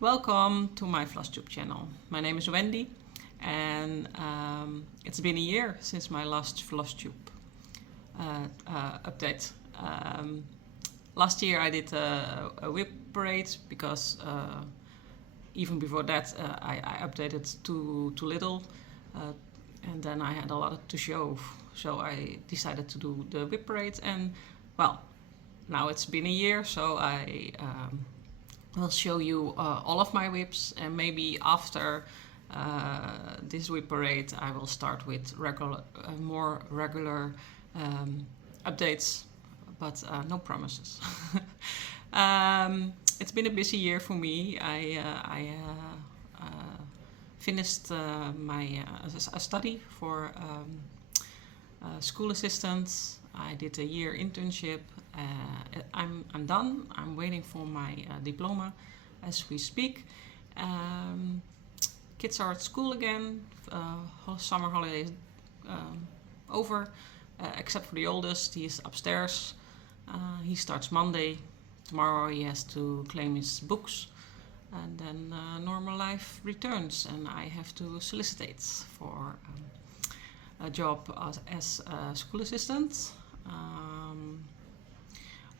Welcome to my FlossTube channel. My name is Wendy and it's been a year since my last FlossTube update. Last year I did a Wip Parade because even before that I updated too little and then I had a lot to show, so I decided to do the Wip Parade, and well, now it's been a year, so I will show you all of my whips, and maybe after this Wip Parade I will start with more regular updates, but no promises. It's been a busy year for me. I finished my study for school assistant. I did a year internship. I'm done. I'm waiting for my diploma as we speak. Kids are at school again. Summer holidays over, except for the oldest. He is upstairs. He starts Monday. Tomorrow he has to claim his books, and then normal life returns, and I have to solicit for a job as a school assistant.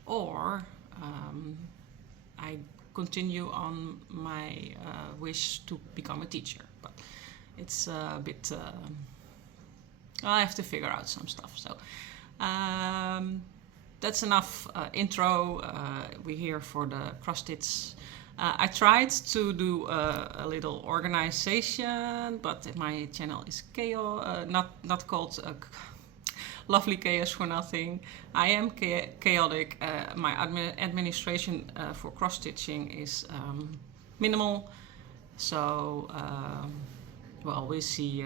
Or I continue on my wish to become a teacher, but it's a bit I have to figure out some stuff. So that's enough intro. We're here for the cross stitch. I tried to do a little organization, but my channel is chaos, not called Lovely Chaos for Nothing. I am chaotic. My administration for cross stitching is minimal, so well, we'll see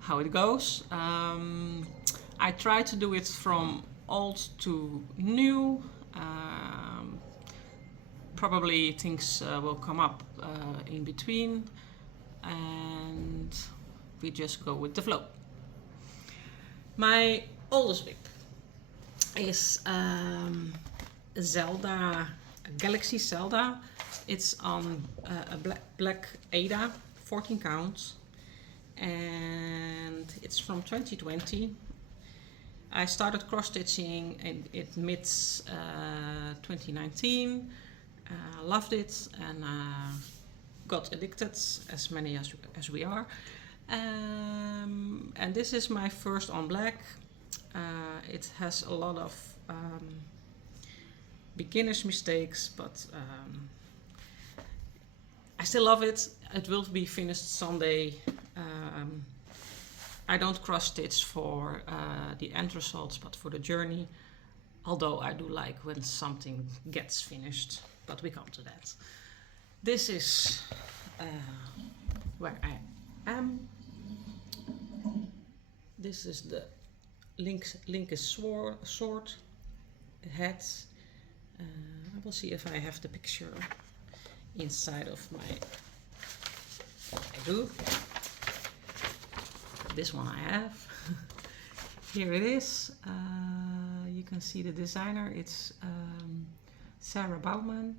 how it goes. I try to do it from old to new. Probably things will come up in between, and we just go with the flow. My oldest whip is Zelda, Galaxy Zelda. It's on a black Aida, 14 counts, and it's from 2020. I started cross stitching in mid 2019. Loved it and got addicted, as many as we are. And this is my first on black. It has a lot of beginner's mistakes, but I still love it. It will be finished Sunday. I don't cross stitch for the end results, but for the journey, although I do like when something gets finished, but we come to that. This is where I am. This is the Link's sword head. I will see if I have the picture inside of my... I do. This one I have. Here it is. You can see the designer. It's Sarah Baumann.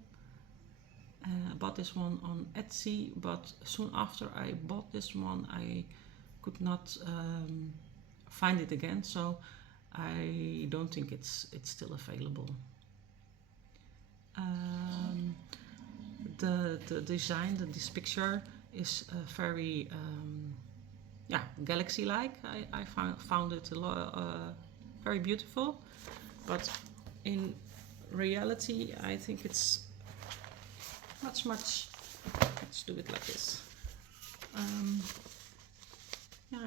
I bought this one on Etsy, but soon after I bought this one I could not find it again, so I don't think it's still available. The design, this picture is very galaxy-like. I found it very beautiful, but in reality I think it's much. Let's do it like this. I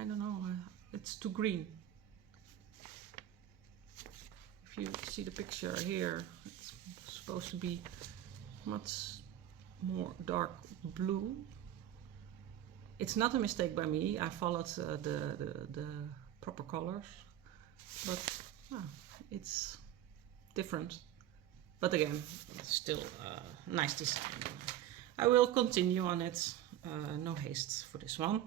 don't know. It's too green. If you see the picture here, it's supposed to be much more dark blue. It's not a mistake by me. I followed the proper colors, but it's different. But again, it's still a nice design. I will continue on it. No haste for this one.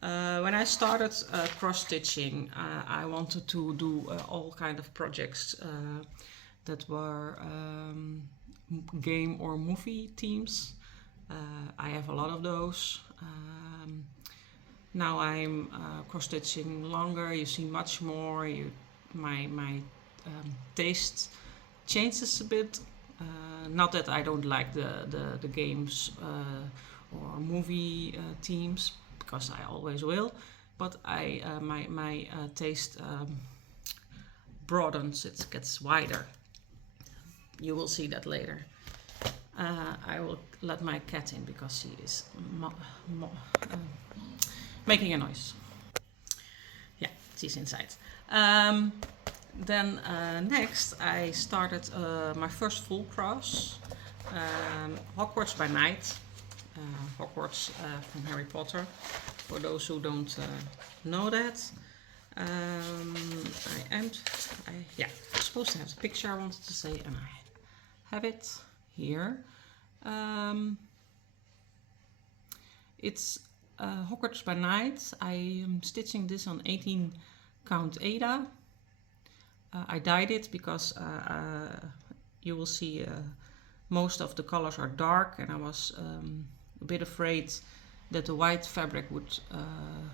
When I started cross stitching, I wanted to do all kind of projects that were game or movie themes. I have a lot of those. Now I'm cross-stitching longer. You see much more. My taste changes a bit. Not that I don't like the games or movie themes, because I always will. But my taste broadens. It gets wider. You will see that later. I will let my cat in because she is making a noise. Yeah, she's inside. Then next I started my first full cross, Hogwarts by Night. Hogwarts from Harry Potter, for those who don't know that. I'm supposed to have the picture I wanted to say, and I have it here. It's Hogwarts by Night. I am stitching this on 18 count Aida. I dyed it because you will see most of the colors are dark, and I was a bit afraid that the white fabric would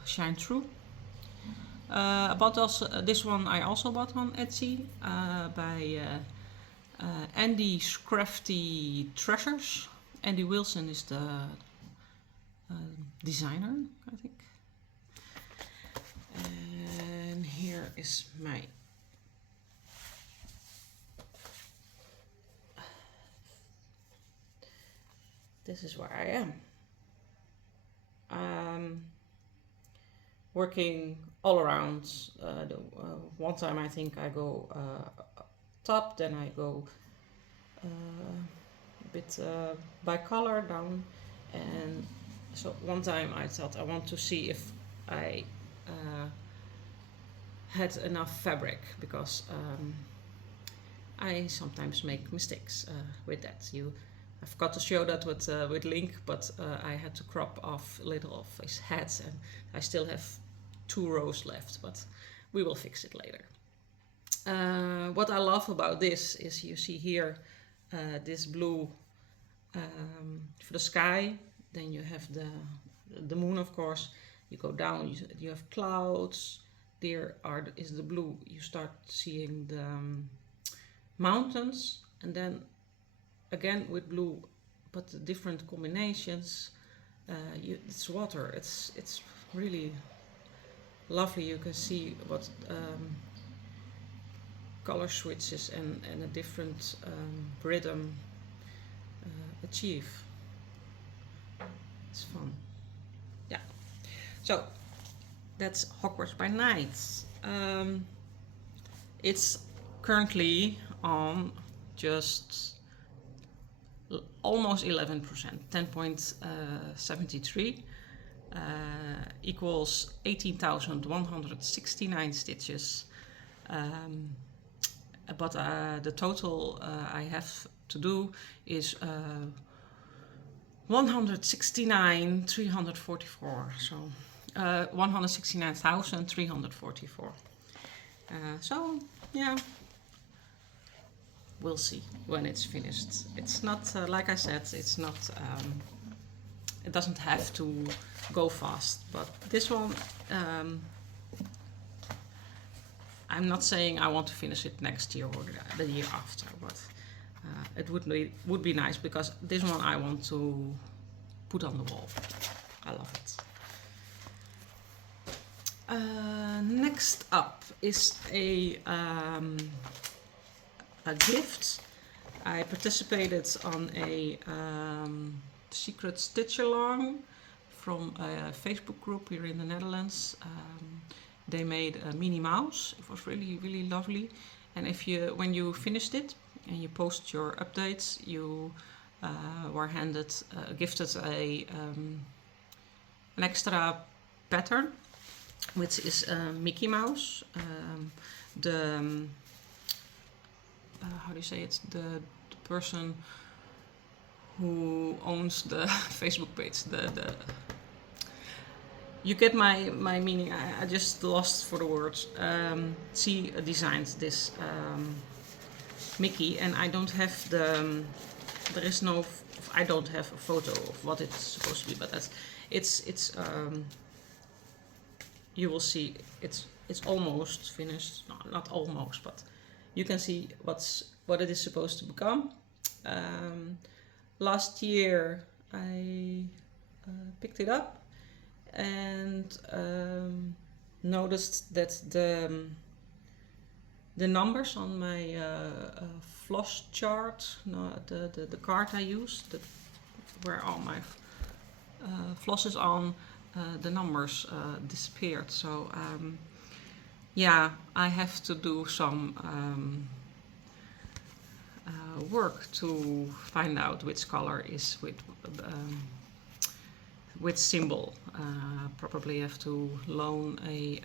shine through. This one I also bought on Etsy by andyscraftytreasures. Andy Wilson is the designer, I think. And here is my this is where I am. Working all around. One time I think I go top, then I go a bit by color down, and so one time I thought I want to see if I had enough fabric, because I sometimes make mistakes with that. I forgot to show that with Link, but I had to crop off a little of his head, and I still have 2 rows left, but we will fix it later. What I love about this is you see here this blue for the sky, then you have the moon, of course. You go down, you have clouds, there is the blue, you start seeing the mountains, and then again with blue, but the different combinations. It's water. It's really lovely. You can see what color switches and a different rhythm achieve. It's fun. Yeah. So that's Hogwarts by Night. It's currently on just almost 11%, 10.73, equals 18,169 stitches. But the total I have to do is 169,344. So 169,344. So yeah. We'll see when it's finished. It's not, like I said, it's not, it doesn't have to go fast. But this one, I'm not saying I want to finish it next year or the year after, but it would be nice, because this one I want to put on the wall. I love it. Next up is a gift. I participated on a secret stitch along from a Facebook group here in the Netherlands. They made a Minnie Mouse. It was really, really lovely. And when you finished it and you post your updates, you were gifted an extra pattern, which is Mickey Mouse. How do you say it? The person who owns the Facebook page. You get my meaning. I just lost for the words. She designed this Mickey, and I don't have there is no, I don't have a photo of what it's supposed to be, but that's, it's you will see it's almost finished. No, not almost, but you can see what it is supposed to become. Last year I picked it up and noticed that the numbers on my floss chart, no, the card I use, where all my floss is on, the numbers disappeared. So yeah, I have to do some work to find out which color is which symbol. Probably have to loan a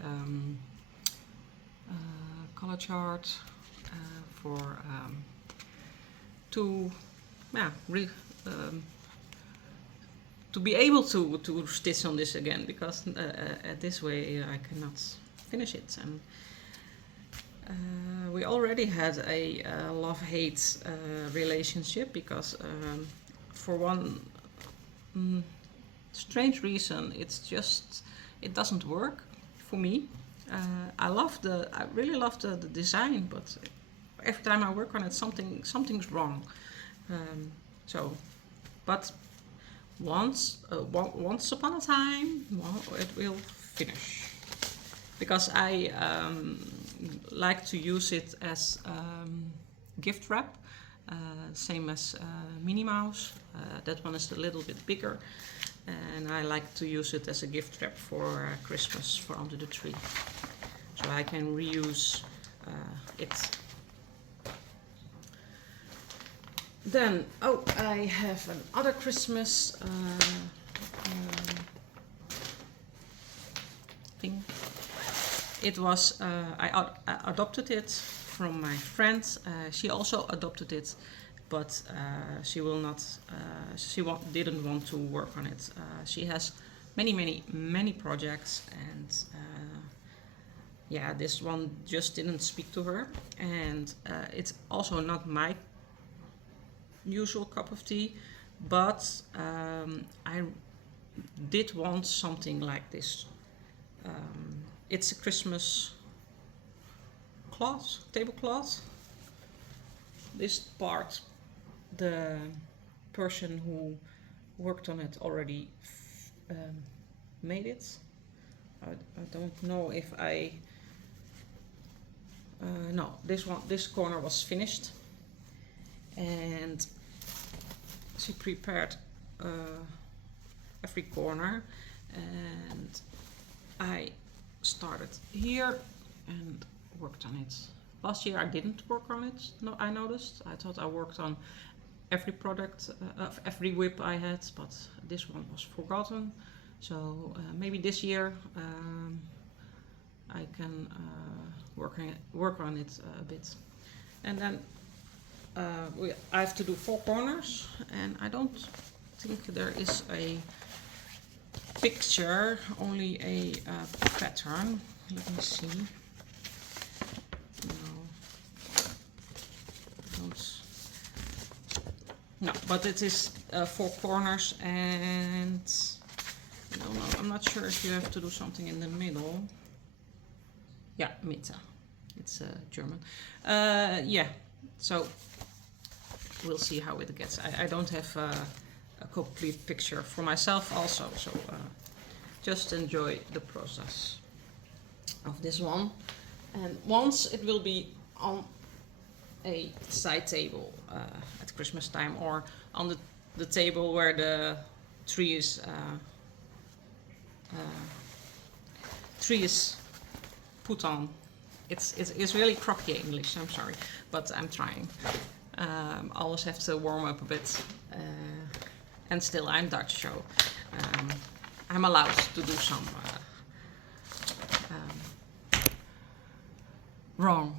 color chart for to be able to stitch on this again, because this way I cannot finish it. And we already had a love-hate relationship, because for one strange reason it doesn't work for me. I really love the design, but every time I work on it, something's wrong. But once upon a time, it will finish, because I like to use it as gift wrap, same as Minnie Mouse. That one is a little bit bigger, and I like to use it as a gift wrap for Christmas, for under the tree, so I can reuse it. Then, I have another Christmas thing. It was, I adopted it from my friend. She also adopted it, but she will not, didn't want to work on it. She has many projects, and yeah, this one just didn't speak to her. And it's also not my usual cup of tea, but I did want something like this. It's a Christmas tablecloth. This part, the person who worked on it already made it. I don't know if no, this corner was finished, and she prepared every corner, and I started here and worked on it. Last year I didn't work on it. No, I noticed. I thought I worked on every product, every whip I had, but this one was forgotten. So maybe this year I can work on it a bit. And then I have to do 4 corners, and I don't think there is a picture, only a pattern. Let me see. No, but it is 4 corners, and no, I'm not sure if you have to do something in the middle. Yeah, Mitte. It's German. Yeah, so we'll see how it gets. I don't have a complete picture for myself also, so just enjoy the process of this one. And once it will be on a side table at Christmas time, or on the table where the tree is put on. It's really crocky English, I'm sorry, but I'm trying. Always have to warm up a bit, and still I'm Dutch, so I'm allowed to do some wrong.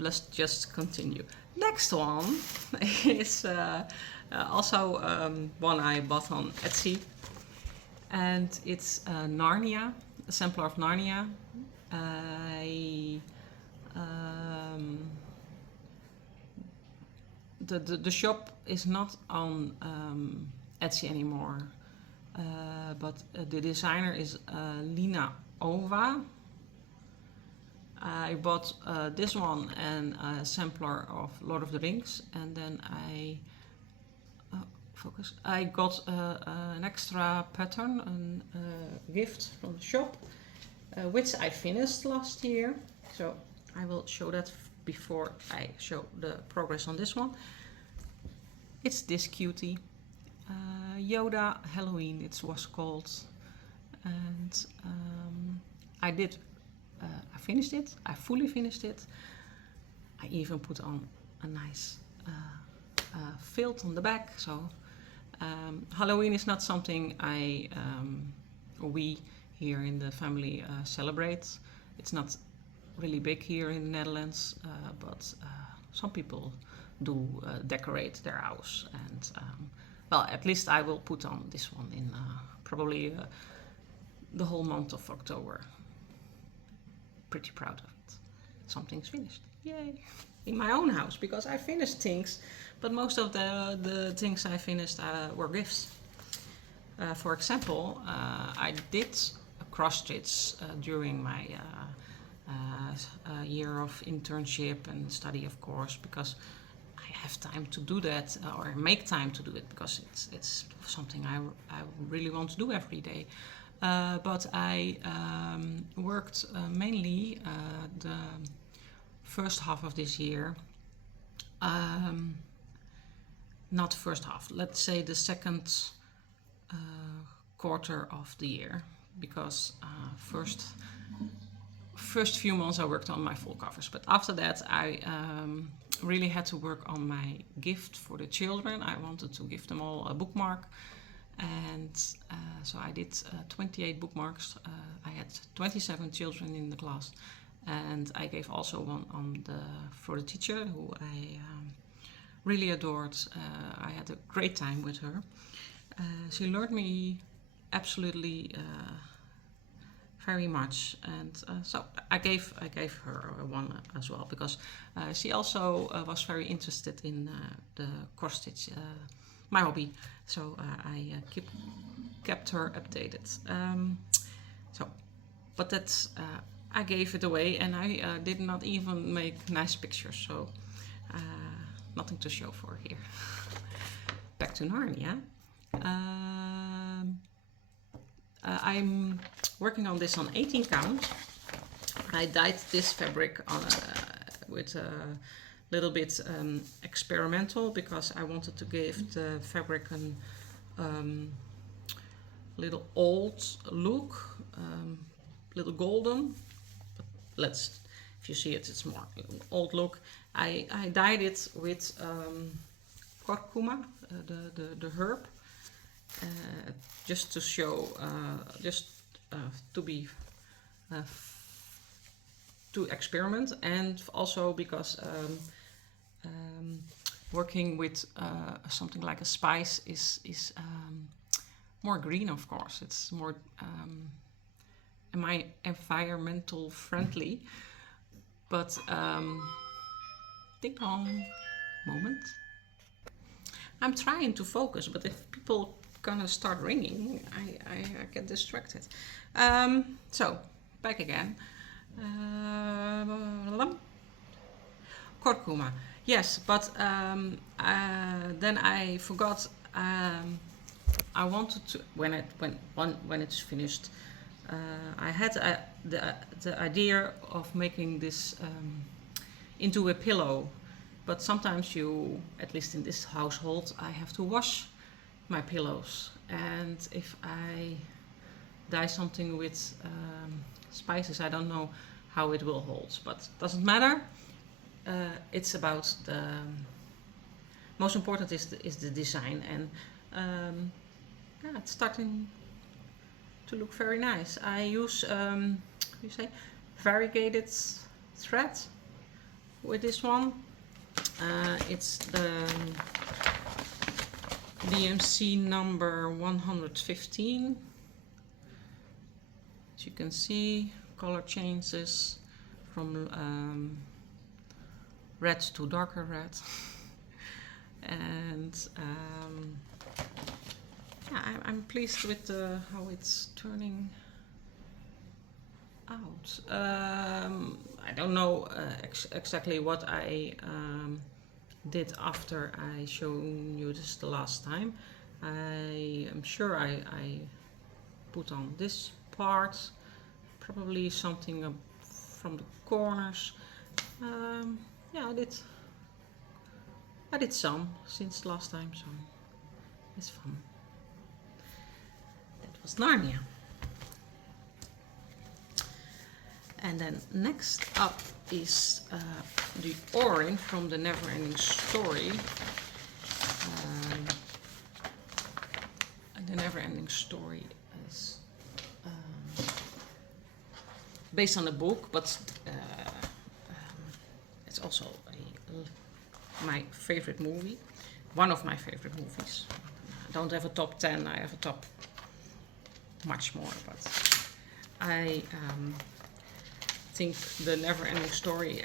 Let's just continue. Next one is also one I bought on Etsy, and it's Narnia, a sampler of Narnia. the shop is not on Etsy anymore, but the designer is Lina Ova. I bought this one and a sampler of Lord of the Rings, and then I got an extra pattern, a gift from the shop, which I finished last year. So I will show that before I show the progress on this one. It's this cutie, Yoda Halloween it was called, and I finished it. I fully finished it. I even put on a nice filt on the back. So Halloween is not something we here in the family celebrate. It's not really big here in the Netherlands, but some people do decorate their house, and well, at least I will put on this one in probably the whole month of October. Pretty proud of it. Something's finished. Yay! In my own house, because I finished things, but most of the things I finished were gifts. For example, I did a cross stitch during my year of internship and study, of course, because I have time to do that, or make time to do it, because it's something I really want to do every day. But I worked mainly the first half of this year, not first half, let's say the second quarter of the year, because first few months I worked on my full covers, but after that I really had to work on my gift for the children. I wanted to give them all a bookmark, and so I did 28 bookmarks. I had 27 children in the class, and I gave also one for the teacher, who I really adored. I had a great time with her. She learned me absolutely very much, and so I gave her one as well, because she also was very interested in the cross stitch, my hobby. So I kept her updated. But that's I gave it away, and I did not even make nice pictures, so nothing to show for here. Back to Narnia. I'm working on this on 18 count. I dyed this fabric on with a little bit experimental, because I wanted to give the fabric a little old look, little golden. But if you see it, it's more old look. I dyed it with curcuma, the herb. Just to show, to experiment, and also because working with something like a spice is more green, of course. It's more environmental friendly. But ding dong moment. I'm trying to focus, but if people gonna start ringing, I get distracted. So back again. Curcuma, yes, but then I forgot. I wanted to, when it's finished, I had the idea of making this into a pillow, but sometimes at least in this household, I have to wash my pillows, and if I dye something with spices, I don't know how it will hold, but doesn't matter. It's about the most important is the design, and yeah, it's starting to look very nice. I use variegated thread with this one. It's the DMC number 115. As you can see, color changes from red to darker red. and yeah, I'm pleased with how it's turning out. I don't know exactly what I did after I showed you this the last time. I am sure I put on this part, probably something from the corners. Yeah, I did some since last time, so it's fun. That was Narnia. And then next up is the Auryn from the Neverending Story. And the Neverending Story is based on a book, but it's also my favorite movie. One of my favorite movies. I don't have a top 10, I have a top much more, but I think the Neverending Story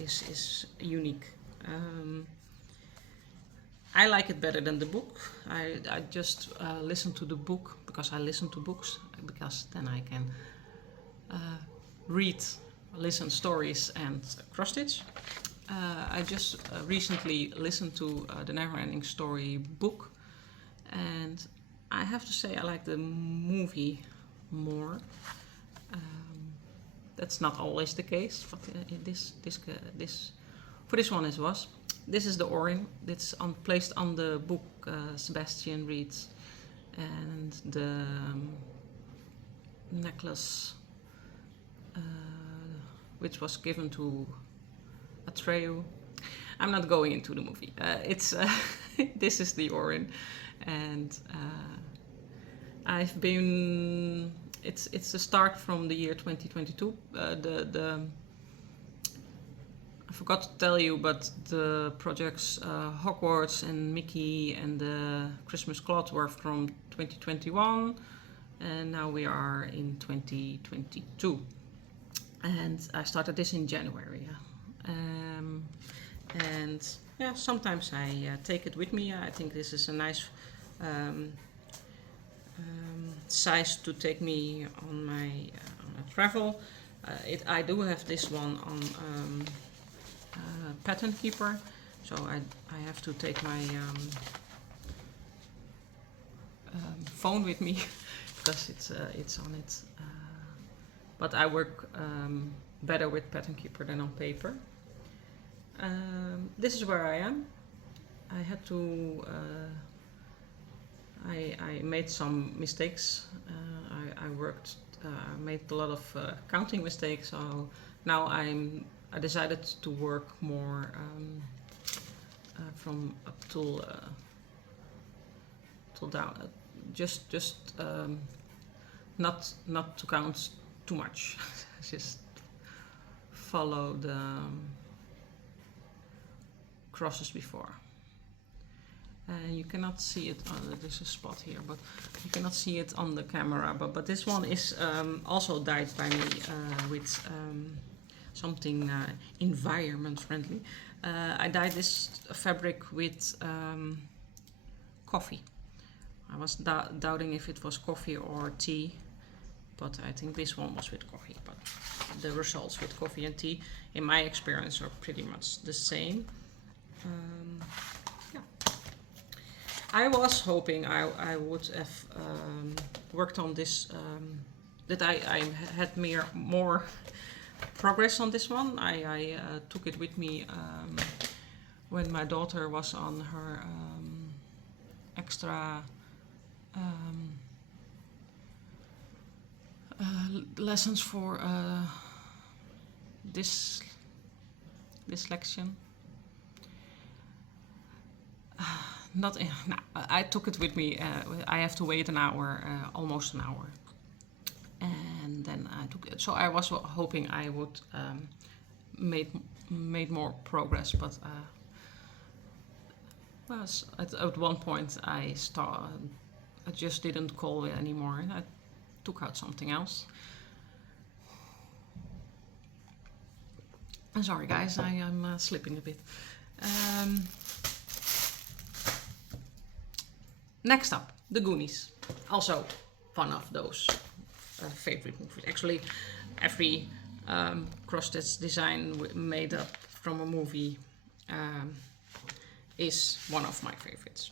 is unique. I like it better than the book. I just listen to the book because I listen to books, because then I can listen stories and cross-stitch. I just recently listened to the Neverending Story book, and I have to say I like the movie more. That's not always the case, but for this one it was. This is the Auryn. It's placed on the book Sebastian reads, and the necklace which was given to Atreyu. I'm not going into the movie. It's this is the Auryn, and I've been. It's a start from the year 2022. I forgot to tell you, but the projects Hogwarts and Mickey and the Christmas cloth were from 2021, and now we are in 2022. And I started this in January. And yeah, sometimes I take it with me. I think this is a nice size to take me on my travel. I do have this one on pattern keeper, so I have to take my phone with me because it's on it. But I work better with pattern keeper than on paper. This is where I am. I had to. I made some mistakes. I worked. Made a lot of counting mistakes. So now I decided to work more from up till down. Just not to count too much. Just follow the crosses before. You cannot see it. There's a spot here, but you cannot see it on the camera. But this one is also dyed by me with something environment friendly. I dyed this fabric with coffee. I was doubting if it was coffee or tea, but I think this one was with coffee. But the results with coffee and tea, in my experience, are pretty much the same. Yeah. I was hoping I would have worked on this, that I had more progress on this one. I took it with me when my daughter was on her extra lessons for dyslexia. No, I took it with me. I have to wait an hour, almost an hour, and then I took it. So I was hoping I would made more progress, but at one point I just didn't call it anymore, and I took out something else. I'm sorry, guys. I am slipping a bit. Next up, the Goonies. Also one of those favorite movies. Actually, every cross-stitch design made up from a movie is one of my favorites.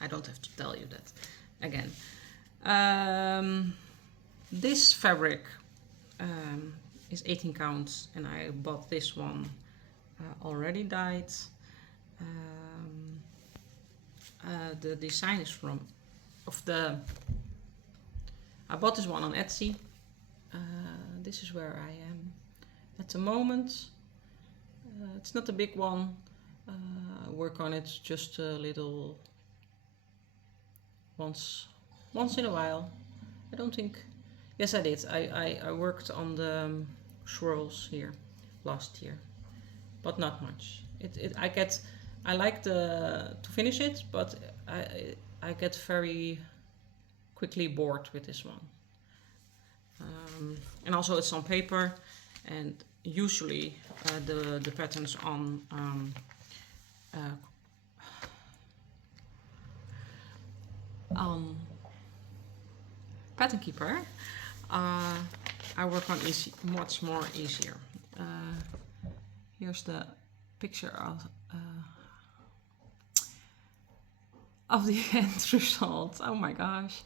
I don't have to tell you that again. This fabric is 18 counts, and I bought this one already dyed. The design is I bought this one on Etsy. This is where I am at the moment. It's not a big one. I work on it just a little once in a while. I don't think. Yes, I did. I worked on the swirls here last year, but not much. I like to finish it, but I get very quickly bored with this one. And also it's on paper, and usually the patterns on Pattern Keeper I work on much more easier. Here's the picture of the end result. Oh my gosh.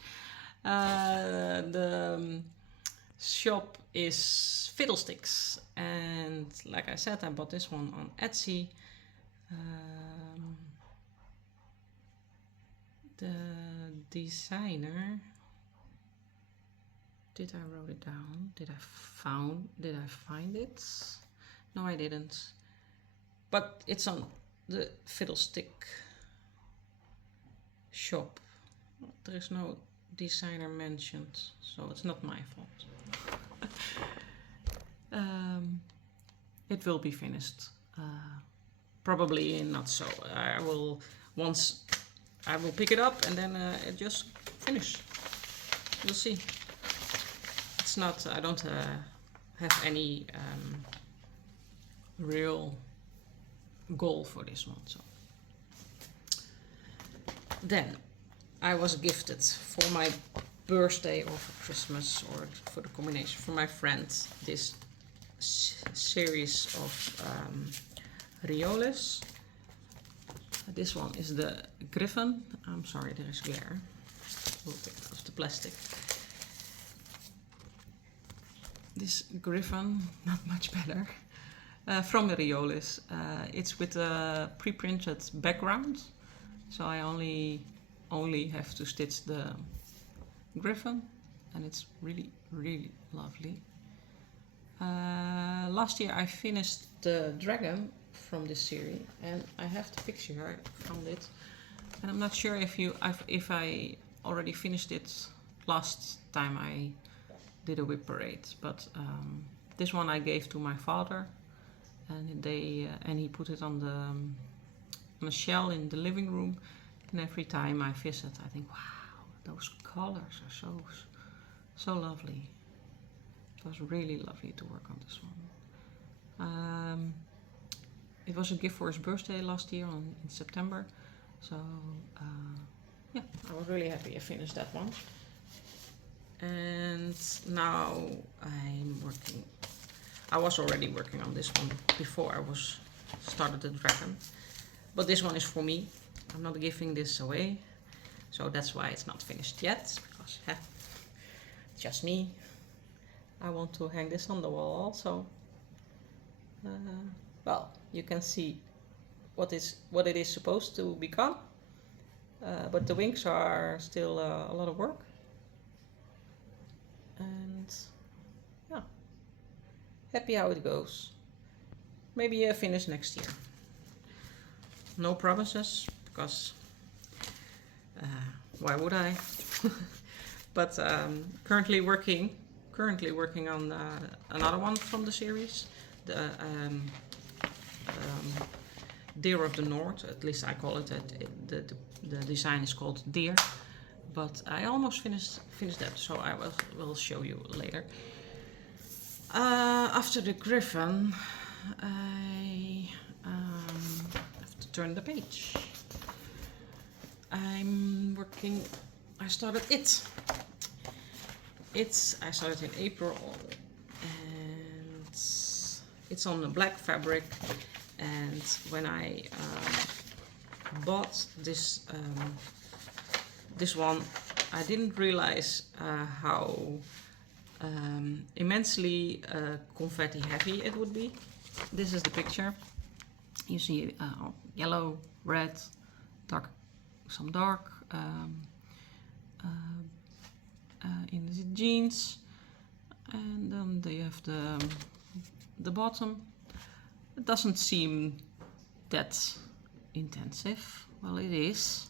The shop is Fiddlesticks, and like I said, I bought this one on Etsy. The designer, did I wrote it down? Did I find it? No, I didn't. But it's on the Fiddlestick shop. There is no designer mentioned, so it's not my fault. It will be finished. Probably not so. I will pick it up and then it just finish. We'll see. It's not. I don't have any real goal for this one. So then I was gifted for my birthday or for Christmas or for the combination from my friend this series of Riolis. This one is the Griffin. I'm sorry, there is glare. We'll take it off the plastic. This Griffin, not much better, from the Riolis. It's with a pre-printed background, so I only have to stitch the Griffin, and it's really, really lovely. Last year I finished the dragon from this series, and I have the picture. I found it, and I'm not sure if I already finished it last time I did a Wip Parade, but this one I gave to my father, and he put it on a shell in the living room. And every time I visit, I think, wow, those colors are so lovely. It was really lovely to work on this one. It was a gift for his birthday last year in September. So yeah, I was really happy I finished that one. And now I'm working. I was already working on this one before I started the dragon, but this one is for me. I'm not giving this away, so that's why it's not finished yet, because just me. I want to hang this on the wall also. Well, you can see what it is supposed to become, but the wings are still a lot of work. And yeah, happy how it goes. Maybe a finish next year. No promises, because why would I? But currently working on another one from the series, the Deer of the North. At least I call it that. The design is called Deer, but I almost finished that, so I will show you later. After the Griffin, I have to turn the page. I'm working. I started it. I started in April, and it's on a black fabric. And when I bought this one, I didn't realize how immensely confetti heavy it would be. This is the picture. You see yellow, red, dark, some dark in the jeans, and then they have the bottom. It doesn't seem that intensive. Well, it is.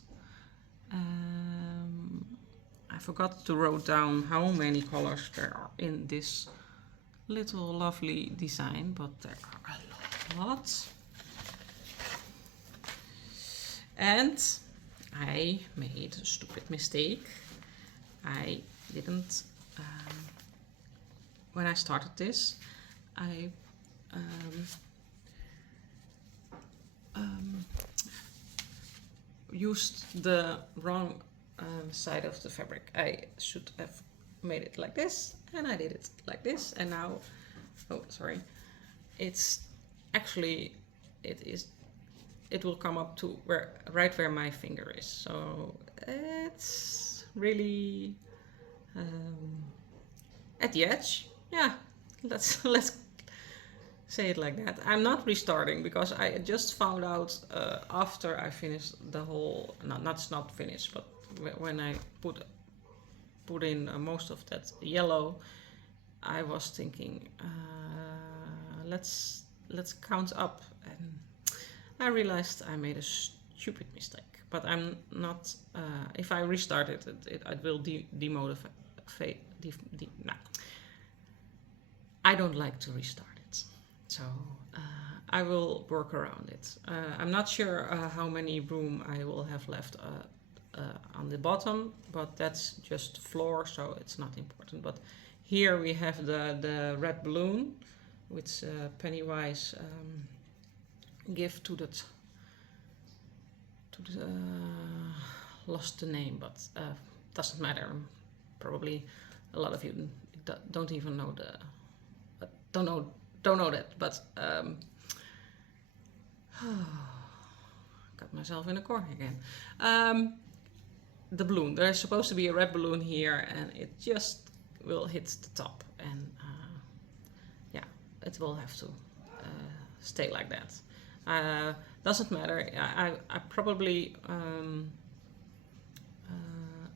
I forgot to write down how many colors there are in this little lovely design, but there are a lot. And I made a stupid mistake. I didn't, when I started this, I used the wrong side of the fabric. I should have made it like this, and I did it like this, and now, oh sorry, it's actually, it will come up to right where my finger is, so it's really at the edge. Yeah, let's say it like that. I'm not restarting because I just found out after I finished the whole, not finished, but when I put in most of that yellow, I was thinking let's count up, and I realized I made a stupid mistake. But I'm not. If I restart it, it will demotivate. Nah. I don't like to restart it, so I will work around it. I'm not sure how many room I will have left on the bottom, but that's just floor, so it's not important. But here we have the red balloon, which Pennywise give to that. Lost the name, but doesn't matter. Probably a lot of you don't even know don't know that, but got myself in a corner again. The balloon. There's supposed to be a red balloon here, and it just will hit the top, and yeah, it will have to stay like that. Doesn't matter. I probably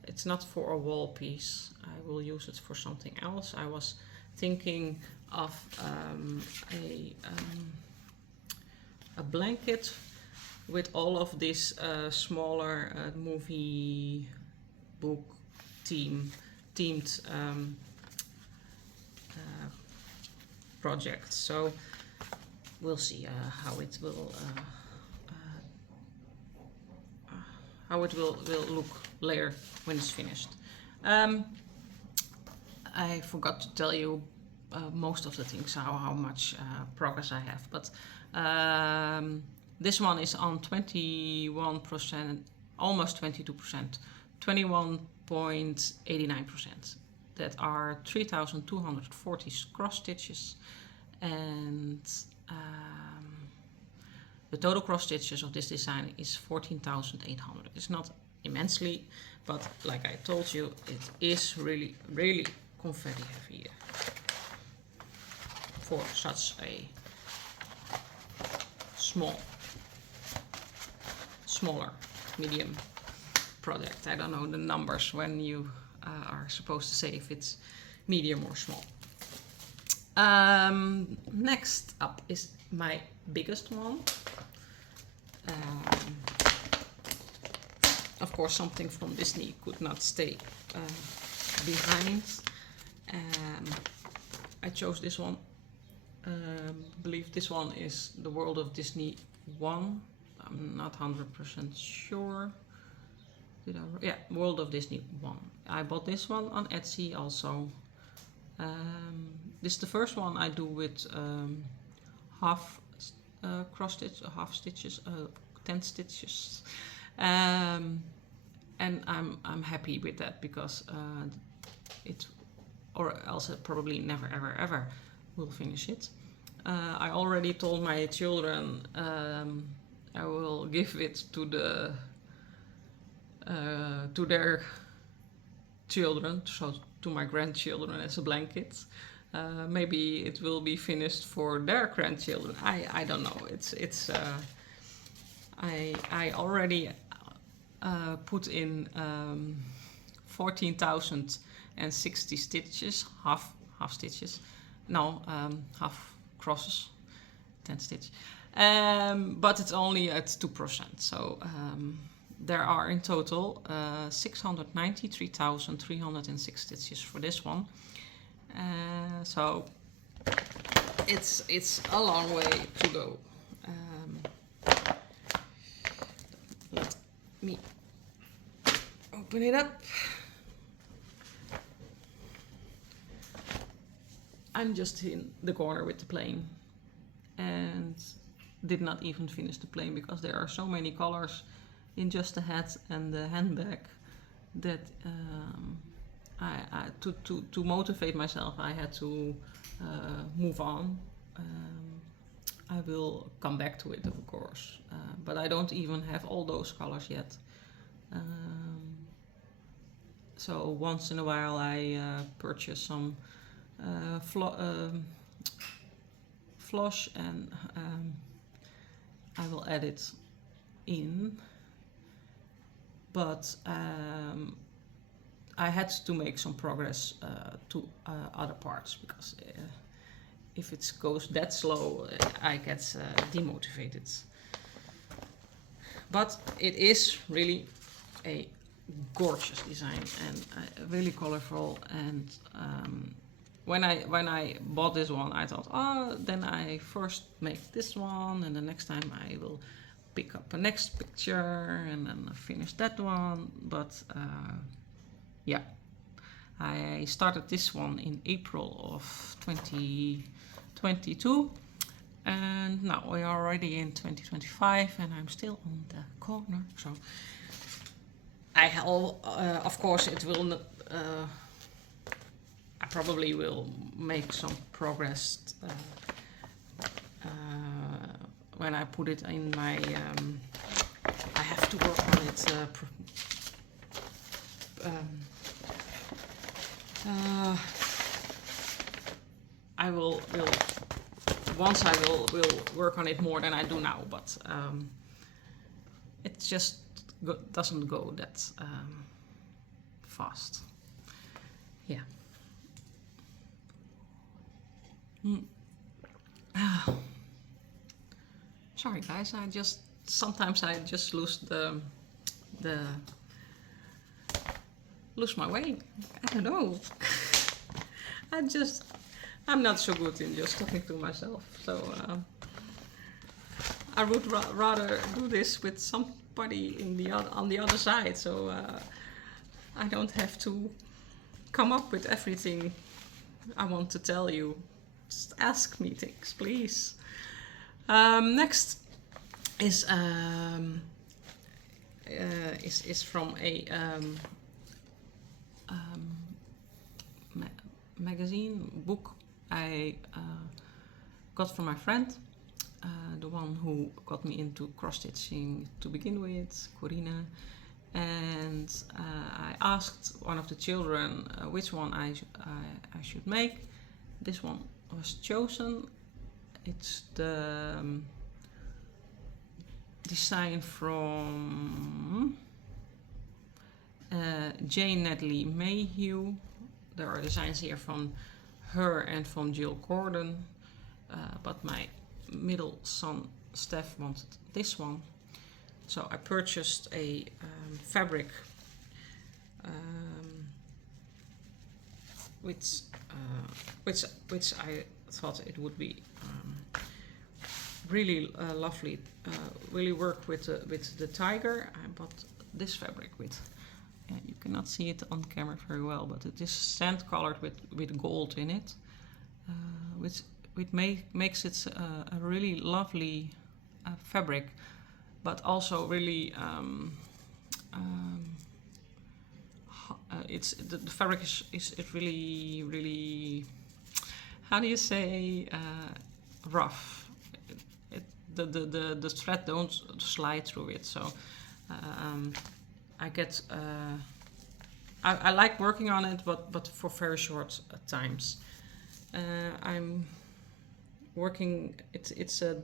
it's not for a wall piece. I will use it for something else. I was thinking of a blanket with all of these smaller movie book themed projects. So we'll see how it will look later when it's finished. I forgot to tell you most of the things, how much progress I have, but this one is on 21%, almost 22%, 21.89%. That are 3,240 cross stitches, and the total cross stitches of this design is 14,800. It's not immensely, but like I told you, it is really, really confetti heavy for such a smaller, medium product. I don't know the numbers when you are supposed to say if it's medium or small. Next up is my biggest one. Of course, something from Disney could not stay behind. I chose this one. I believe this one is the World of Disney 1. I'm not 100% sure. Yeah, World of Disney 1. I bought this one on Etsy also. This is the first one I do with half cross stitch, half stitches, 10 stitches. and I'm happy with that because it, or else it probably never ever will finish it. I already told my children I will give it to their children, so to my grandchildren as a blanket. Maybe it will be finished for their grandchildren. I don't know. It's I already put in 14,060 stitches, half stitches. No, half crosses, 10 stitch. But it's only at 2%. So there are in total 693,306 stitches for this one. So it's a long way to go. Let me open it up. I'm just in the corner with the plane and did not even finish the plane because there are so many colors in just the hat and the handbag that to motivate myself I had to move on. I will come back to it, of course, but I don't even have all those colors yet. So once in a while I purchase some floss and I will add it in, but I had to make some progress to other parts because if it goes that slow I get demotivated. But it is really a gorgeous design and really colorful, and when I bought this one I thought, oh, then I first make this one and the next time I will pick up a next picture and then finish that one. But yeah, I started this one in April of 2022 and now we are already in 2025 and I'm still on the corner. So of course it will not, I probably will make some progress when I put it in my, I have to work on it, I will once I will work on it more than I do now, but it just doesn't go that fast. Yeah. Sorry guys, sometimes I just lose lose my way. I don't know. I'm not so good in just talking to myself. So I would rather do this with somebody on the other side. So I don't have to come up with everything I want to tell you. Just ask me things, please. Next is from a magazine book I got from my friend, the one who got me into cross stitching to begin with, Corina. And I asked one of the children which one I should make. This one was chosen. It's the design from Netley Meyhew. There are designs here from her and from Jill Gordon, but my middle son Steph wanted this one, so I purchased a fabric which I thought it would be really lovely, really work with the tiger. I bought this fabric with. You cannot see it on camera very well, but it is sand colored with gold in it, which makes it a really lovely fabric, but also really it's the fabric is really, how do you say, rough. The thread don't slide through it, so I get I like working on it, but for very short times. I'm working. It's a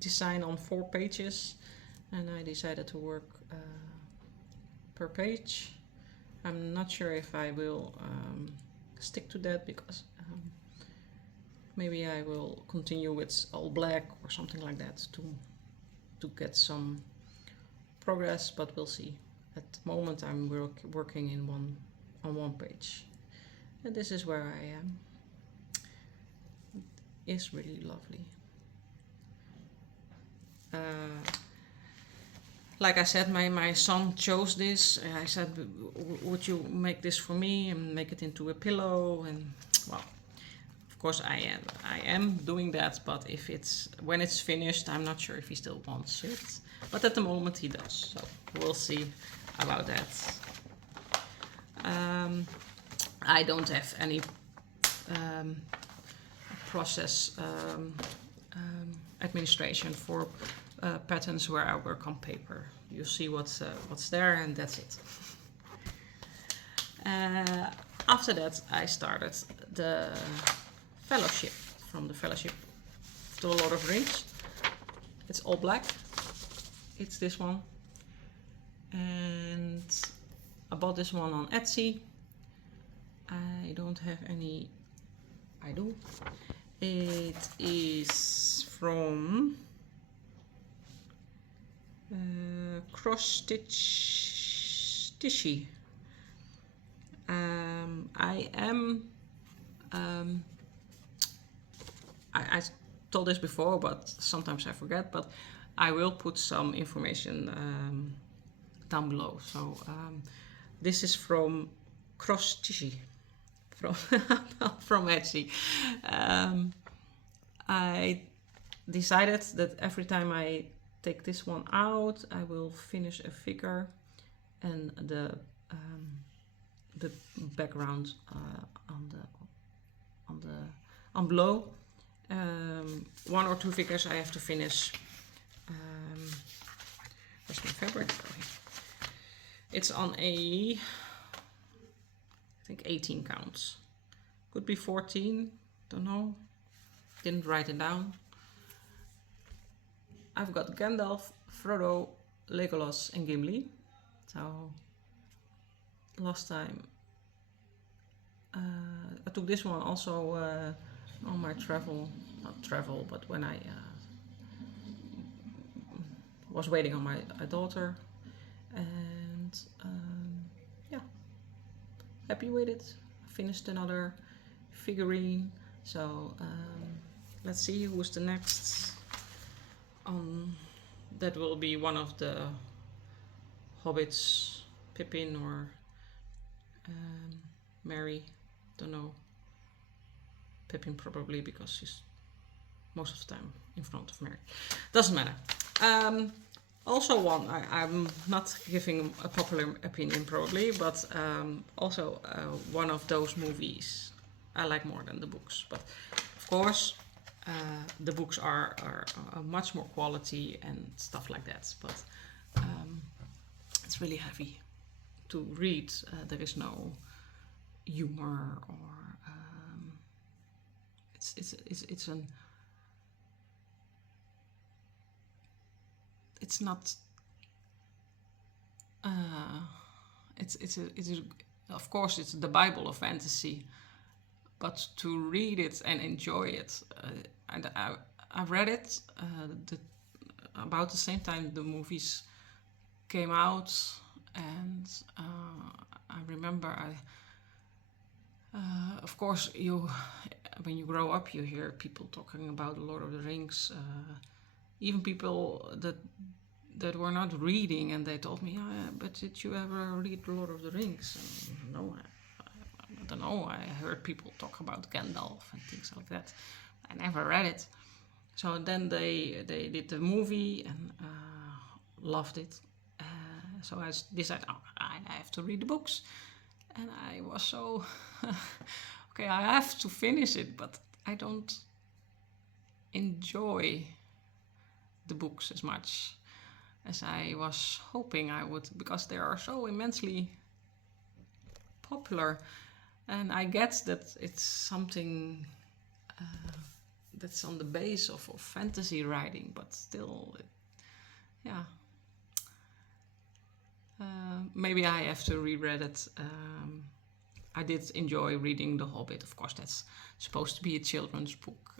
design on 4 pages, and I decided to work per page. I'm not sure if I will stick to that, because maybe I will continue with all black or something like that to get some progress, but we'll see. At the moment I'm working on one page, and this is where I am. It is really lovely. Like I said, my son chose this. I said, would you make this for me and make it into a pillow? And well, of course I am doing that, but when it's finished, I'm not sure if he still wants it. But at the moment he does, so we'll see about that. I don't have any process administration for patterns where I work on paper. You see what's there, and that's it. After that, I started the fellowship, from the fellowship to a Lord of the Rings. It's all black. It's this one, and I bought this one on Etsy. I don't have any. I do. It is from Cross Stitchy. I told this before, but sometimes I forget. But I will put some information down below. So this is from Cross Stitchy, from Etsy. I decided that every time I take this one out, I will finish a figure and the background on bleu. 1 or 2 figures I have to finish. Where's my fabric? It's on I think 18 counts. Could be 14, don't know. Didn't write it down. I've got Gandalf, Frodo, Legolas and Gimli. So last time I took this one also on my not travel, but when I was waiting on my daughter, and yeah, happy with it. I finished another figurine, so let's see who's the next. That will be one of the hobbits, Pippin or Merry, don't know. Pippin probably, because she's most of the time in front of Merry. Doesn't matter. Also one, I'm not giving a popular opinion probably, but also one of those movies I like more than the books. But of course, the books are much more quality and stuff like that. But it's really heavy to read. There is no humor, or it's not. Of course it's the Bible of fantasy, but to read it and enjoy it, and I read it about the same time the movies came out, and I remember of course when you grow up you hear people talking about the Lord of the Rings, even people that were not reading, and they told me, yeah, but did you ever read the Lord of the Rings? And no, I don't know. I heard people talk about Gandalf and things like that. I never read it. So then they did the movie and loved it. So I decided, I have to read the books. and I was so okay, I have to finish it, but I don't enjoy the books as much as I was hoping I would, because they are so immensely popular, and I get that it's something that's on the base of fantasy writing, but still, yeah. Maybe I have to reread it. I did enjoy reading The Hobbit. Of course, that's supposed to be a children's book.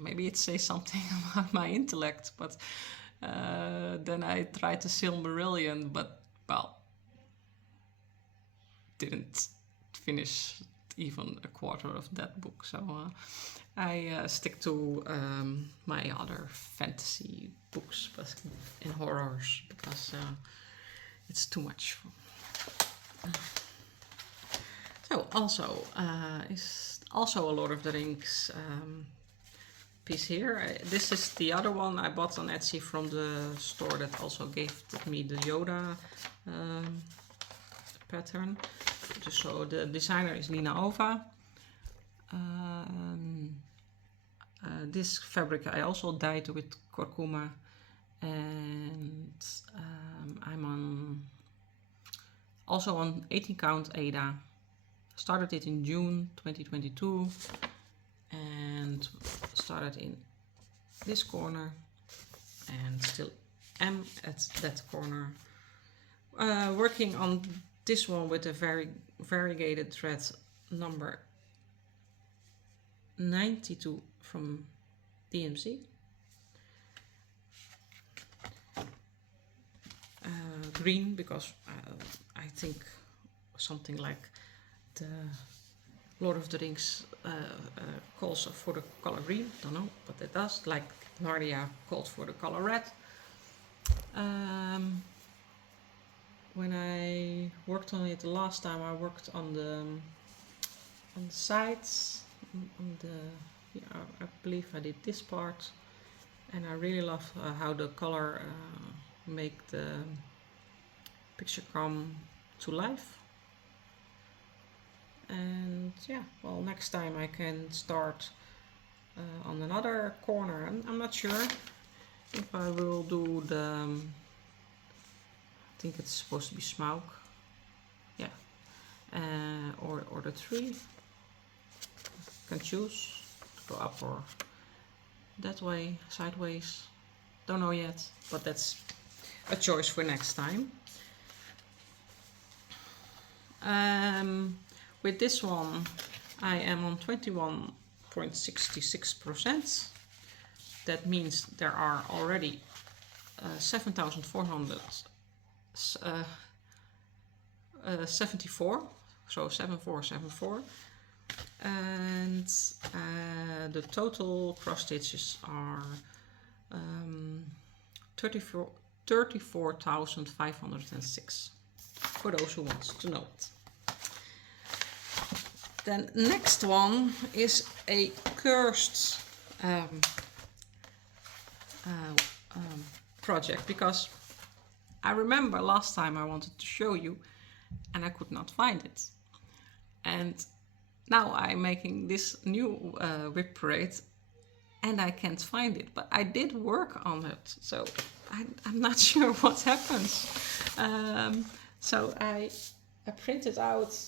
Maybe it says something about my intellect, but then I tried the Silmarillion, but, well, didn't finish even a quarter of that book. So I stick to my other fantasy books, but in horrors, because it's too much. So also is also a Lord of the Rings piece here. This is the other one I bought on Etsy from the store that also gifted me the Yoda pattern. So the designer is Lina Ova. This fabric I also dyed with curcuma, and I'm also on 18 count Aida. Started it in June 2022 and started in this corner and still am at that corner. Working on this one with a very variegated thread number 92 from DMC. Green, because I think something like the Lord of the Rings calls for the color green. Don't know, but it does. Like Narnia called for the color red. When I worked on it the last time, I worked on the sides. I believe I did this part, and I really love how the color make the picture come to life. And yeah, well, next time I can start on another corner. I'm not sure if I will do the, I think it's supposed to be Smaug, yeah, or the tree. You can choose to go up or that way, sideways. Don't know yet, but that's a choice for next time. With this one, I am on 21.66%. That means there are already 7,474, so 7474, and the total cross stitches are 34,506. For those who want to know it. Then next one is a cursed project, because I remember last time I wanted to show you and I could not find it. And now I'm making this new Wip Parade and I can't find it, but I did work on it, so I'm not sure what happens. So I printed out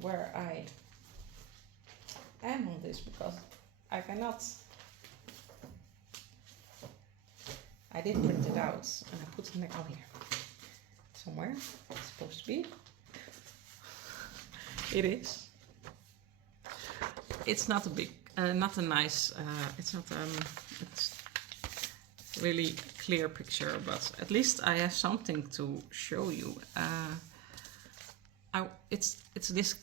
where I am on this, because I cannot. I did print it out and I put it here somewhere. It's supposed to be. It is. It's not a big, not a nice. It's not. It's really clear picture, but at least I have something to show you. It's this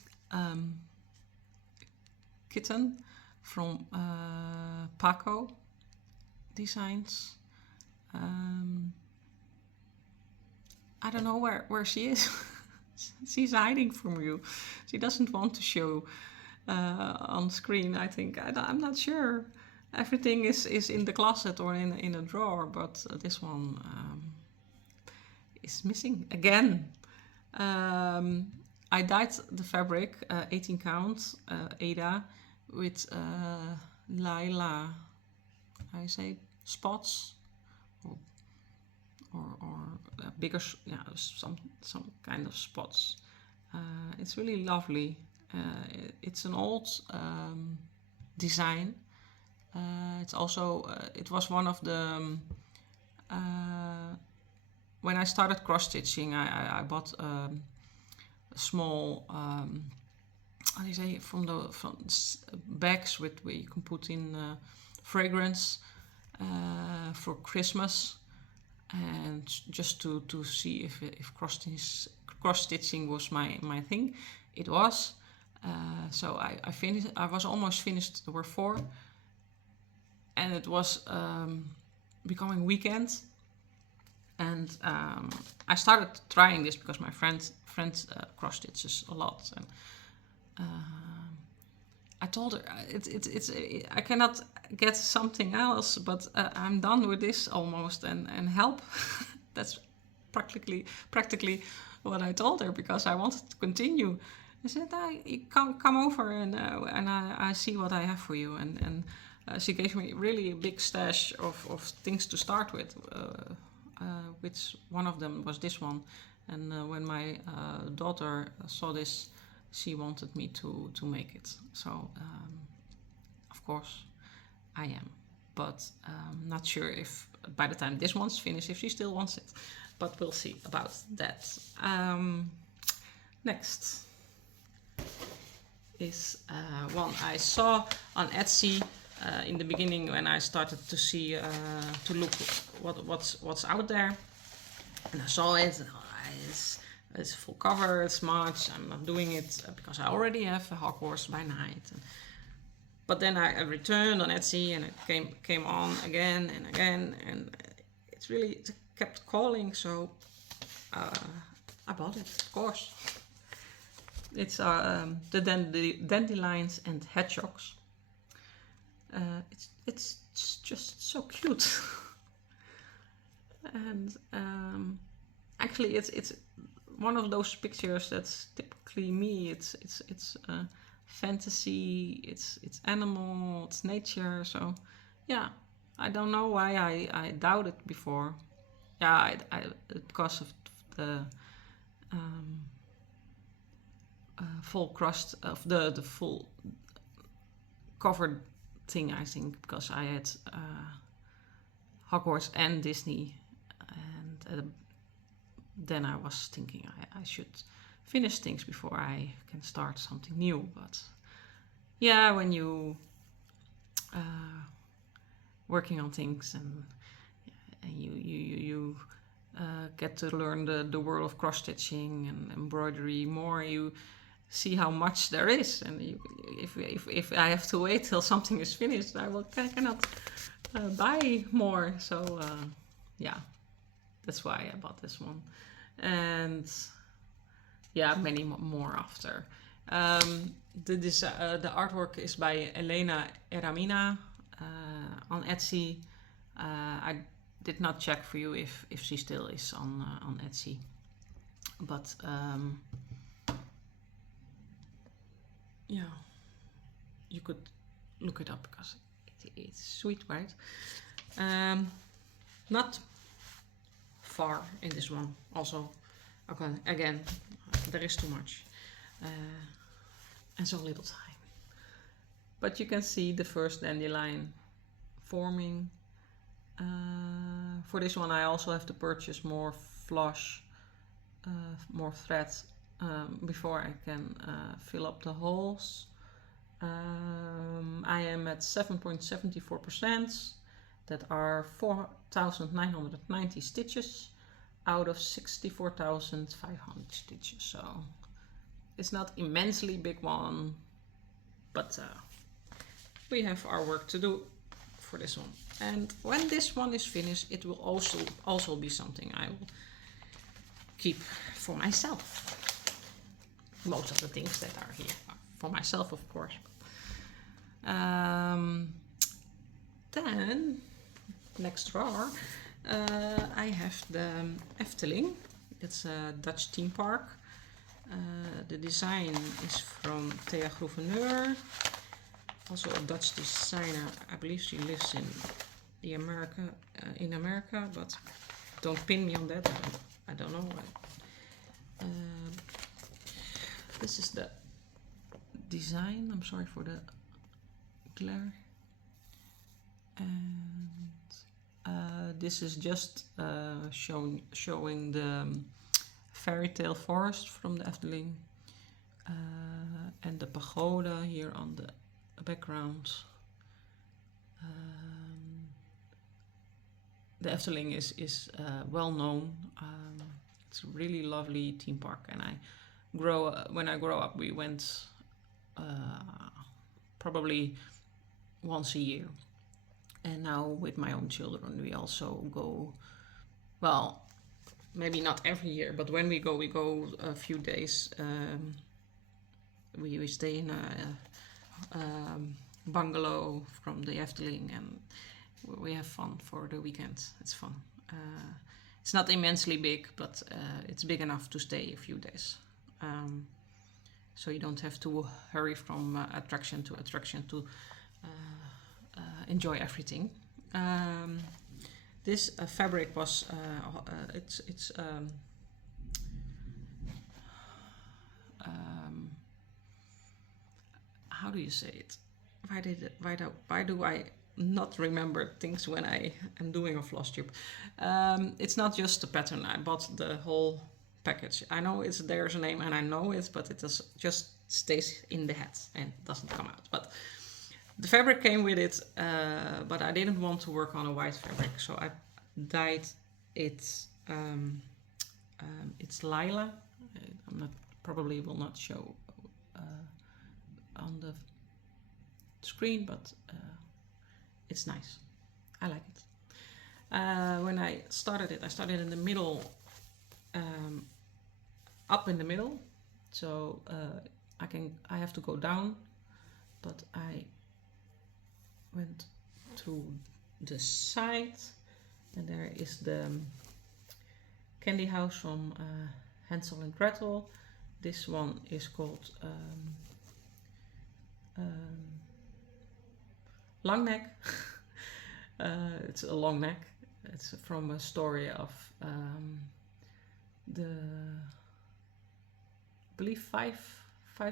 kitten from Pako Designs. I don't know where she is. She's hiding from you. She doesn't want to show on screen, I think. I'm not sure. Everything is in the closet or in a drawer, but this one, is missing again. I dyed the fabric 18 count Aida with lila, I say spots or bigger, some kind of spots. It's really lovely. It's an old design. It's also it was one of the when I started cross stitching, I bought a small how do you say, from bags where you can put in fragrance for Christmas, and just to see if cross stitching was my thing. It was. So I finished. I was almost finished. There were 4, and it was becoming weekend. And I started trying this because my friend cross stitches a lot, and I told her I cannot get something else, but I'm done with this almost, and help. That's practically what I told her, because I wanted to continue. I said, come over and I see what I have for you, and she gave me really a big stash of things to start with, which one of them was this one. And when my daughter saw this, she wanted me to make it. So of course I am, but not sure if by the time this one's finished, if she still wants it, but we'll see about that. Next is one I saw on Etsy in the beginning when I started to see to look what's out there, and I saw it. And it's full cover. It's March. I'm not doing it because I already have a Hogwarts by Night. But then I returned on Etsy, and it came on again and again, and it kept calling. So I bought it, of course. It's the Dandelions and Hedgehogs. It's just so cute. And actually, it's one of those pictures that's typically me. It's fantasy. It's animal. It's nature. So yeah, I don't know why I doubted before. Yeah, because of the full crust of the full covered thing, I think, because I had Hogwarts and Disney, and then I was thinking I should finish things before I can start something new. But yeah, when you working on things and you get to learn the world of cross stitching and embroidery more, you see how much there is, and if I have to wait till something is finished, I cannot buy more. So yeah, that's why I bought this one, and yeah, many more after. The artwork is by Alena Eremina on Etsy. I did not check for you if she still is on Etsy, but yeah, you could look it up because it's sweet, right? Not far in this one. Also, okay, again, there is too much and so little time. But you can see the first dandelion forming. For this one, I also have to purchase more flush, more thread before I can fill up the holes. I am at 7.74%. That are 4,990 stitches out of 64,500 stitches. So it's not immensely big one, but we have our work to do for this one. And when this one is finished, it will also be something I will keep for myself. Most of the things that are here are for myself, of course. Then next drawer, I have the Efteling It's a Dutch theme park. The design is from Thea Groeveneur, also a Dutch designer. I believe she lives in America, but don't pin me on that. I don't know. This is the design. I'm sorry for the glare. And this is just showing the fairy tale forest from the Efteling, and the pagoda here on the background. The Efteling is well known. It's a really lovely theme park, and when I grow up, we went probably once a year. And now with my own children, we also go, well, maybe not every year, but when we go a few days. We stay in a bungalow from the Efteling, and we have fun for the weekend. It's fun. It's not immensely big, but it's big enough to stay a few days. So you don't have to hurry from attraction to attraction to enjoy everything. This fabric was how do you say it? Why do I not remember things when I am doing a floss tube? It's not just the pattern. I bought the whole package. I know there's a name and I know it, but it just stays in the head and doesn't come out. But the fabric came with it, but I didn't want to work on a white fabric, so I dyed it. It's lilac. Probably will not show on the screen, but it's nice. I like it. When I started in the middle, up in the middle, so I have to go down, but I went through the side, and there is the candy house from Hansel and Gretel. This one is called long neck. It's a long neck. It's from a story of I believe five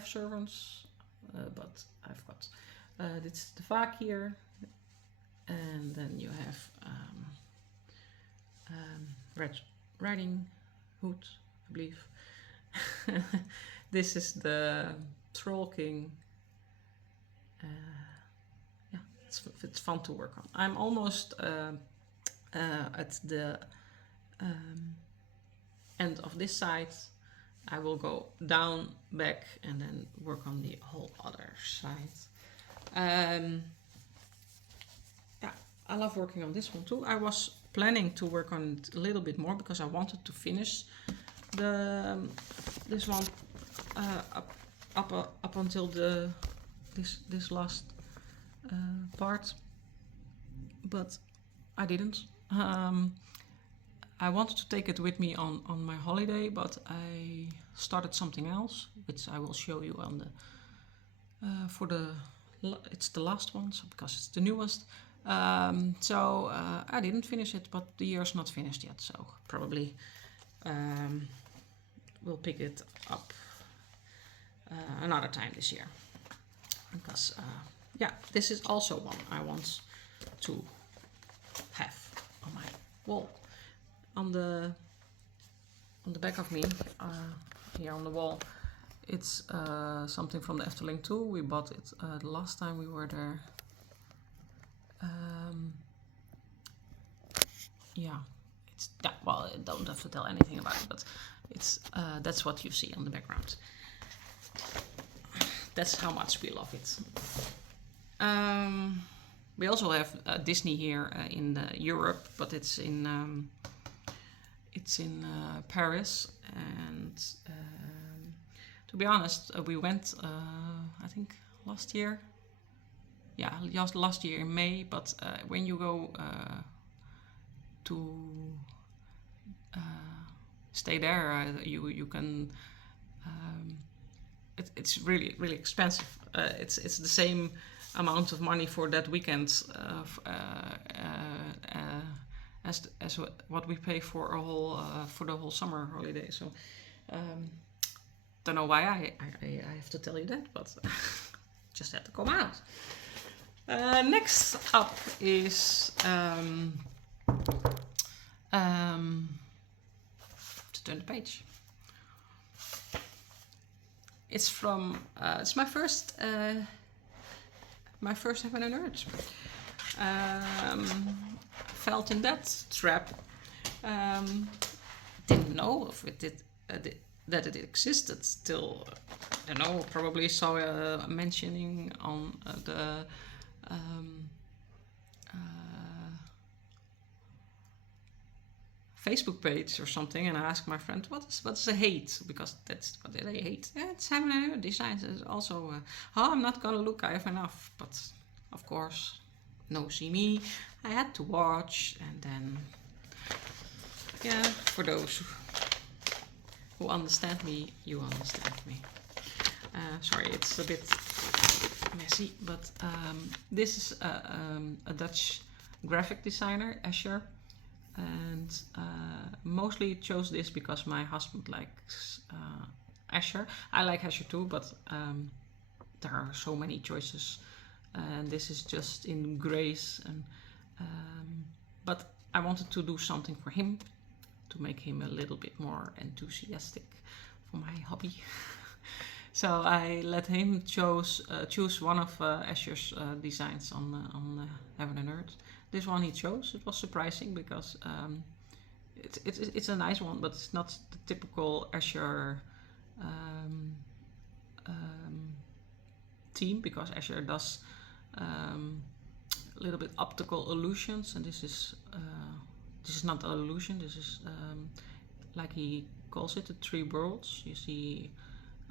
servants, but I've got it's the fakir, and then you have Red Riding Hood, I believe. This is the Troll King. Yeah, it's fun to work on. I'm almost at the end of this side. I will go down, back, and then work on the whole other side. Yeah, I love working on this one too. I was planning to work on it a little bit more because I wanted to finish this one up until this last part, but I didn't. I wanted to take it with me on my holiday, but I started something else, which I will show you on the it's the last one, so because it's the newest. So I didn't finish it, but the year's not finished yet, so probably we'll pick it up another time this year, because yeah, this is also one I want to have on my wall. On the back of me, here on the wall, it's something from the Efteling too. We bought it the last time we were there. Yeah, it's that. Well, I don't have to tell anything about it, but it's that's what you see on the background. That's how much we love it. We also have Disney here in Europe, but it's in Paris, and to be honest, we went I think last year. Yeah, last year in May. But when you go to stay there. You can. It's really expensive. It's the same amount of money for that weekend as what we pay for a whole for the whole summer holiday. So don't know why I have to tell you that, but just had to come out. Next up is to turn the page. It's from it's my first Heaven and Earth. Felt in that trap. Didn't know if it did that it existed till I don't know. Probably saw a mentioning on the Facebook page or something, and I asked my friend, "What's a hate?" Because that's what they hate. Yeah, it's Heaven and Earth Designs. It's also, I'm not gonna look. I have enough, but of course, no see me. I had to watch, and then, yeah, for those who understand me, you understand me. Sorry, it's a bit messy, but this is a Dutch graphic designer, Asher. And mostly chose this because my husband likes Asher. I like Asher too, but there are so many choices, and this is just in grays. And but I wanted to do something for him to make him a little bit more enthusiastic for my hobby. So I let him choose one of Asher's designs on Heaven and Earth. This one he chose. It was surprising because it's a nice one, but it's not the typical Asher theme, because Asher does a little bit optical illusions, and this is not an illusion. This is like he calls it, the three worlds. You see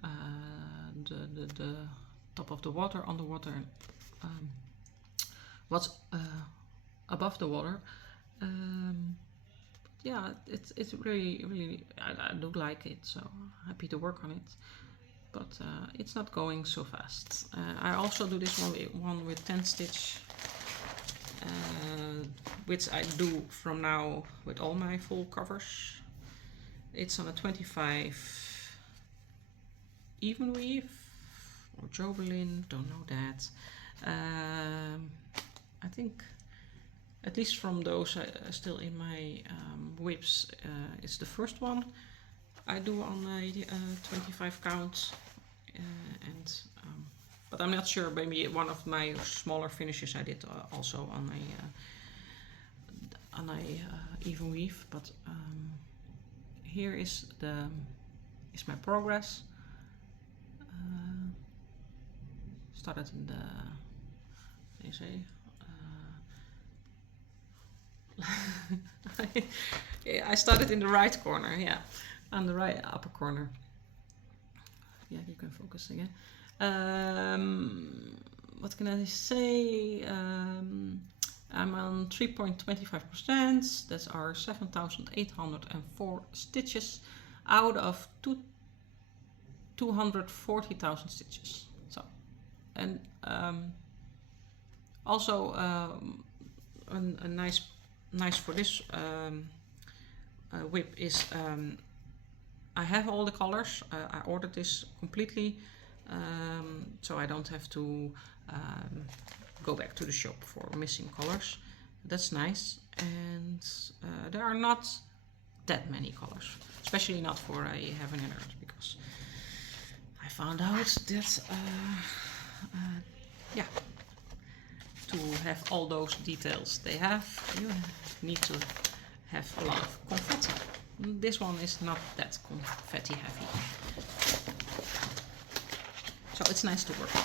the top of the water, underwater, and what's above the water. Yeah, it's really I do like it, so happy to work on it, but it's not going so fast. I also do this one with 10 stitch, which I do from now with all my full covers. It's on a 25 even weave or Jobelin, don't know that. I think at least from those still in my whips, it's the first one I do on a 25 count, but I'm not sure. Maybe one of my smaller finishes I did also on a even weave. But here is my progress. Started in the, they say. I started in the right corner, yeah, on the right upper corner. Yeah, you can focus again. What can I say? I'm on 3.25%. That's our 7,804 stitches out of 240,000 stitches. So, and also a nice for this whip is I have all the colors. I ordered this completely, so I don't have to go back to the shop for missing colors. That's nice, and there are not that many colors, especially not for a Heaven and Earth, because I found out that yeah, to have all those details they have, you need to have a lot of confetti. This one is not that confetti heavy, so it's nice to work on.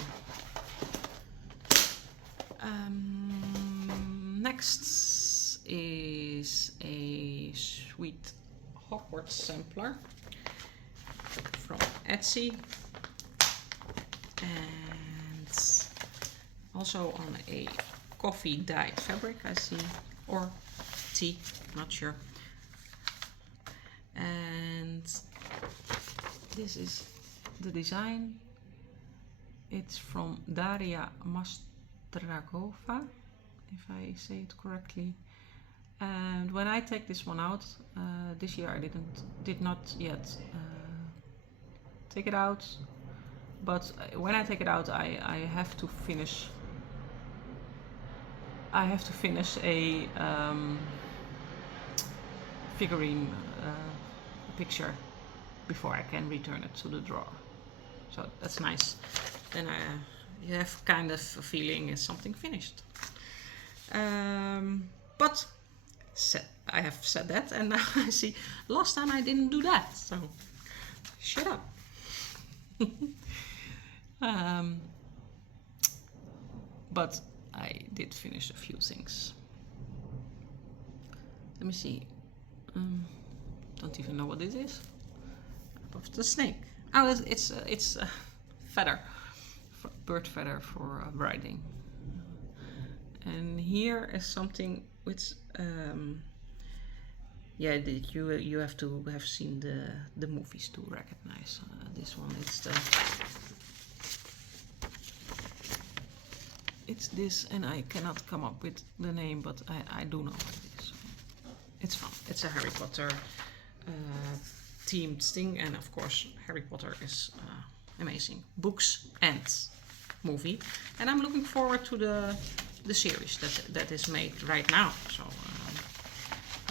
Next is a sweet Hogwarts sampler from Etsy, and also on a coffee dyed fabric, I see, or tea, not sure. And this is the design. It's from Daria Mastragova, if I say it correctly. And when I take this one out, this year I did not yet take it out, but when I take it out, I have to finish. I have to finish a figurine picture before I can return it to the drawer. So that's nice. Then you have kind of a feeling it's something finished. But I have said that, and now I see last time I didn't do that. So shut up. But I did finish a few things. Let me see. Don't even know what this is. Of the snake. Oh, it's a feather, bird feather for riding. And here is something which, yeah, you have to have seen the movies to recognize this one. It's this, and I cannot come up with the name, but I do know what it is. It's fun. It's a Harry Potter themed thing, and of course Harry Potter is amazing. Books and movie, and I'm looking forward to the series that is made right now. So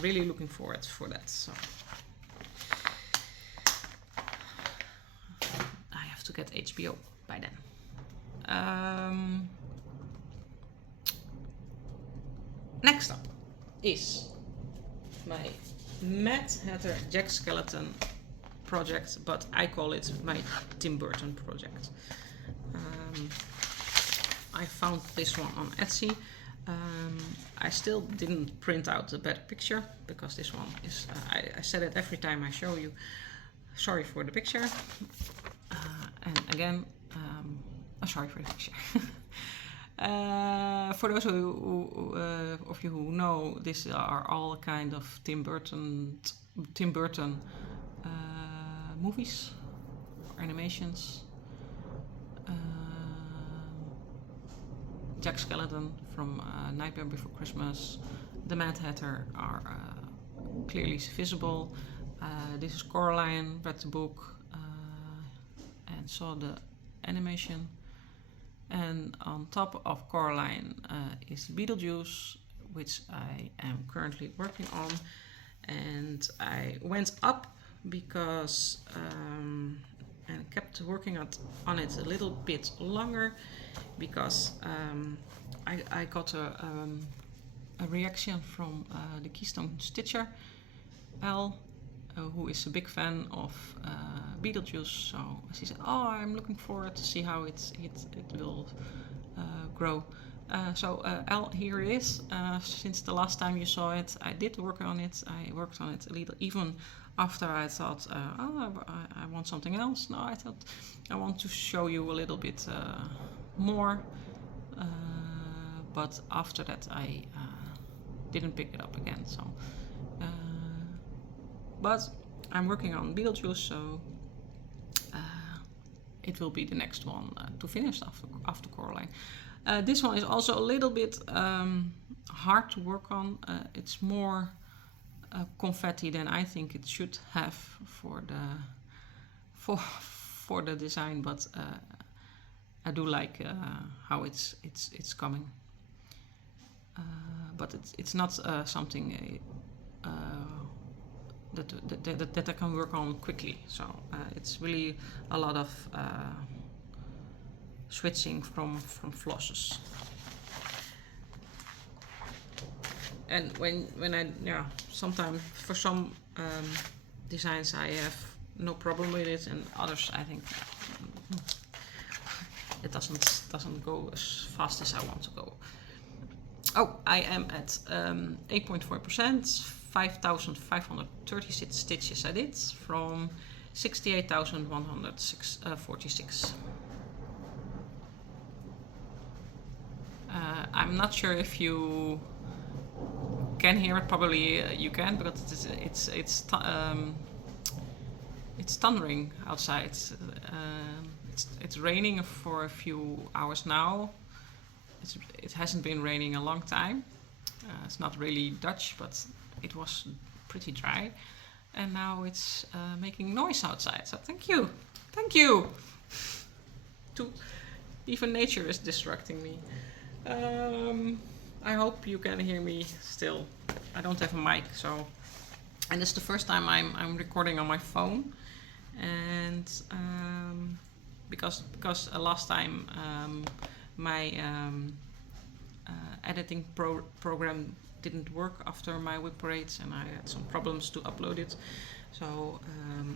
really looking forward for that. So I have to get HBO by then. Next up is my Mad Hatter Jack Skeleton project, but I call it my Tim Burton project. I found this one on Etsy. I still didn't print out a better picture because this one is, I said it every time I show you, sorry for the picture. And again, sorry for the picture. For those of you who know, these are all kind of Tim Burton movies or animations. Jack Skeleton from Nightmare Before Christmas, the Mad Hatter are clearly visible. This is Coraline, read the book and saw the animation. And on top of Coraline is Beetlejuice, which I am currently working on. And I went up because and kept working on it a little bit longer because I got a reaction from the Keystone Stitcher, Al, who is a big fan of Beetlejuice. So she said, "Oh, I'm looking forward to see how it will grow." So Al, here it is. Since the last time you saw it, I did work on it. I worked on it a little, even after I thought, I want something else. No, I thought I want to show you a little bit more. But after that, I didn't pick it up again. So, but I'm working on Beetlejuice, so it will be the next one to finish after Coraline. This one is also a little bit hard to work on. It's more confetti than I think it should have for the design, but I do like how it's coming. But it's not something that I can work on quickly. So it's really a lot of switching from flosses. And when I sometimes for some designs I have no problem with it, and others I think it doesn't go as fast as I want to go. Oh, I am at 8.4%, 5,536 stitches I did from 68,146. I'm not sure if you can hear it. Probably you can, because it's it's thundering outside. It's raining for a few hours now. It hasn't been raining a long time. It's not really Dutch, but it was pretty dry. And now it's making noise outside. So thank you. Even nature is distracting me. I hope you can hear me still. I don't have a mic, so, and it's the first time I'm recording on my phone, and because last time my editing program didn't work after my Wip Parades, and I had some problems to upload it. So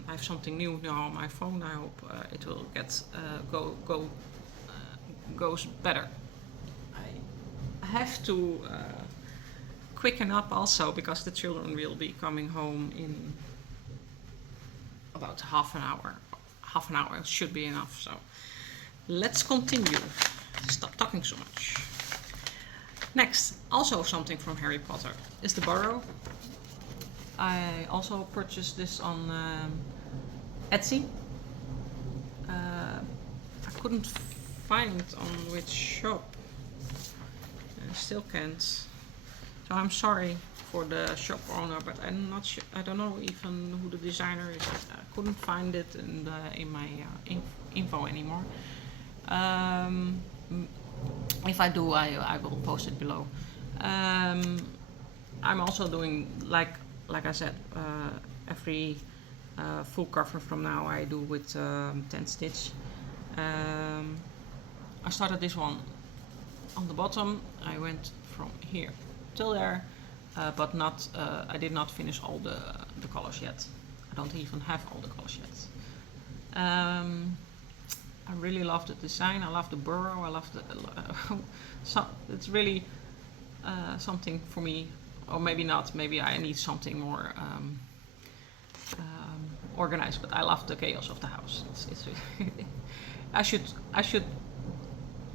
I have something new now on my phone. I hope it will get goes better. I have to quicken up also because the children will be coming home in about half an hour. Half an hour should be enough. So let's continue. Stop talking so much. Next, also something from Harry Potter, is the burrow. I also purchased this on Etsy. I couldn't find on which shop. I still can't. So I'm sorry for the shop owner, but I'm not sure. I don't know even who the designer is. I couldn't find it in my info anymore. If I do, I will post it below. I'm also doing, like I said, every full cover from now I do with 10 stitch. I started this one on the bottom. I went from here till there, but not. I did not finish all the colors yet. I don't even have all the colors yet. I really love the design. I love the burrow. I love the. It's really something for me, or maybe not. Maybe I need something more organized. But I love the chaos of the house. I should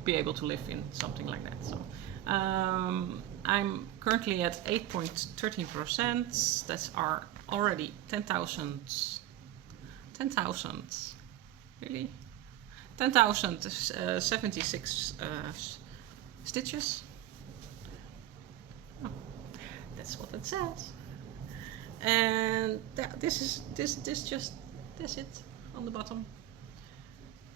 be able to live in something like that. So I'm currently at 8.13%. That's are already 10,000. 10,000. Really? 10,076 stitches. Oh, that's what it says. And this it on the bottom.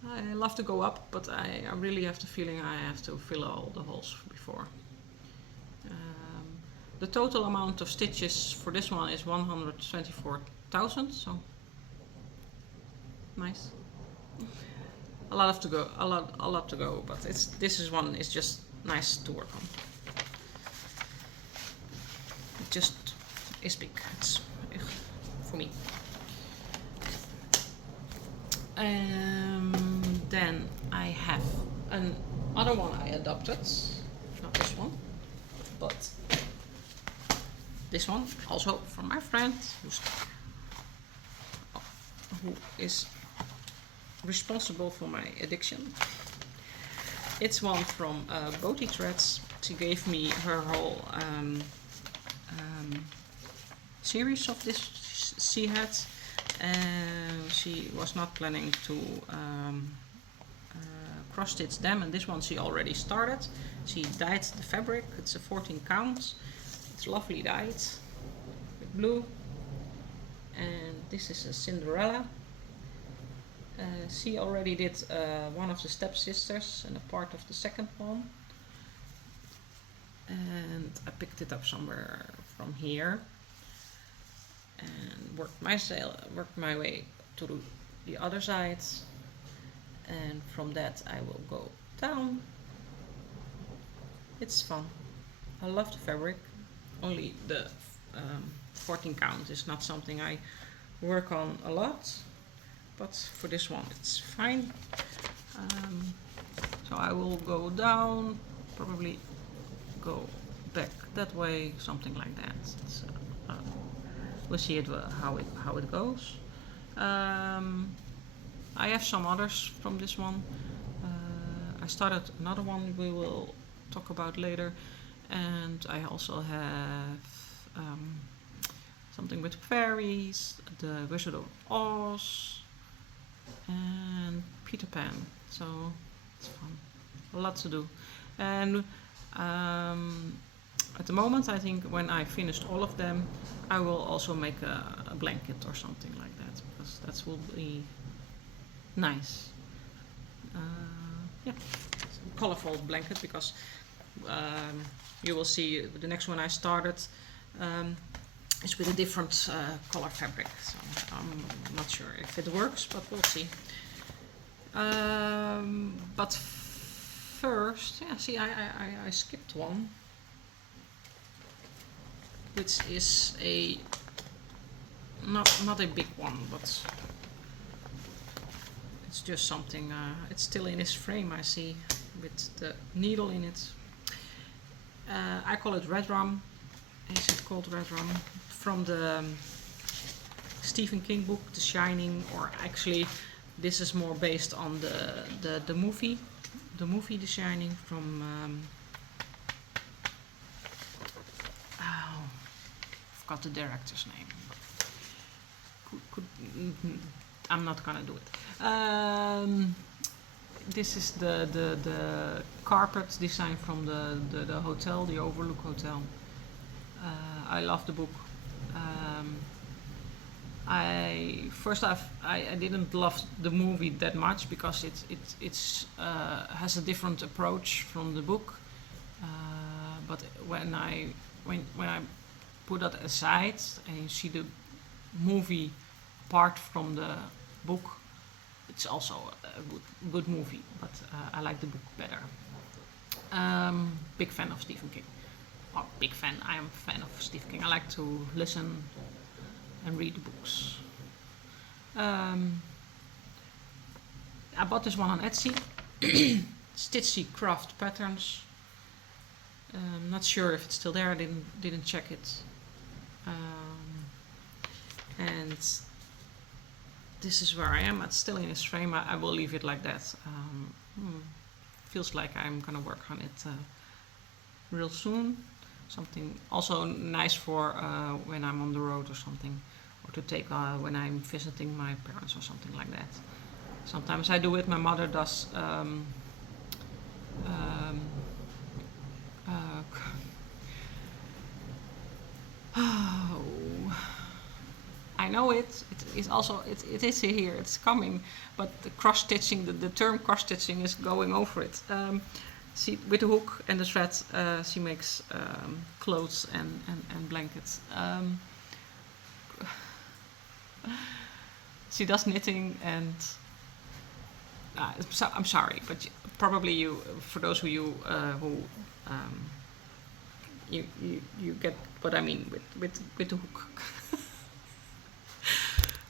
I love to go up, but I really have the feeling I have to fill all the holes before. The total amount of stitches for this one is 124,000. So nice. A lot to go. A lot to go. But this one is just nice to work on. It just is big. It's for me. Then I have another one I adopted. Not this one, but this one, also from my friend who is responsible for my addiction. It's one from Boaty Threads. She gave me her whole series of this sea hat, and she was not planning to cross stitch them, and this one she already started. She dyed the fabric. It's a 14 count. It's lovely dyed with blue, and this is a Cinderella. She already did one of the stepsisters and a part of the second one, and I picked it up somewhere from here and worked my way to the other side, and from that I will go down. It's fun. I love the fabric. Only the 14 count is not something I work on a lot, but for this one it's fine. So I will go down, probably go back that way, something like that. We'll see how it goes. I have some others from this one. I started another one we will talk about later, and I also have something with fairies, the Wizard of Oz, and Peter Pan. So it's fun, a lot to do. And at the moment, I think when I finished all of them, I will also make a blanket or something like that, because that will be nice. Yeah, it's a colorful blanket, because you will see the next one I started is with a different color fabric. So I'm not sure if it works, but we'll see. But first, yeah, see, I skipped one, which is a not a big one, but it's just something. It's still in its frame, I see, with the needle in it. I call it Red Rum. Is it called Red Rum? From the Stephen King book, The Shining, or actually, this is more based on the movie, The Shining, from. Forgot the director's name. I'm not gonna do it. This is the carpet design from the hotel, the Overlook Hotel. I love the book. I didn't love the movie that much, because it has a different approach from the book. But when I put that aside and you see the movie part from the book, it's also a good movie, but I like the book better. Big fan of Stephen King. Oh, big fan, I am a fan of Stephen King. I like to listen and read the books. I bought this one on Etsy. Stitchy Craft Patterns. Not sure if it's still there, I didn't check it. And this is where I am. It's still in its frame. I will leave it like that. Feels like I'm gonna work on it real soon. Something also nice for when I'm on the road or something, or to take when I'm visiting my parents or something like that. Sometimes I do it. My mother does. I know it. It is also it is here. It's coming, but the cross stitching, the term cross stitching is going over it. See, with the hook and the thread, she makes clothes and blankets. She does knitting, and I'm sorry, but probably you, for those of you who you get what I mean with the hook.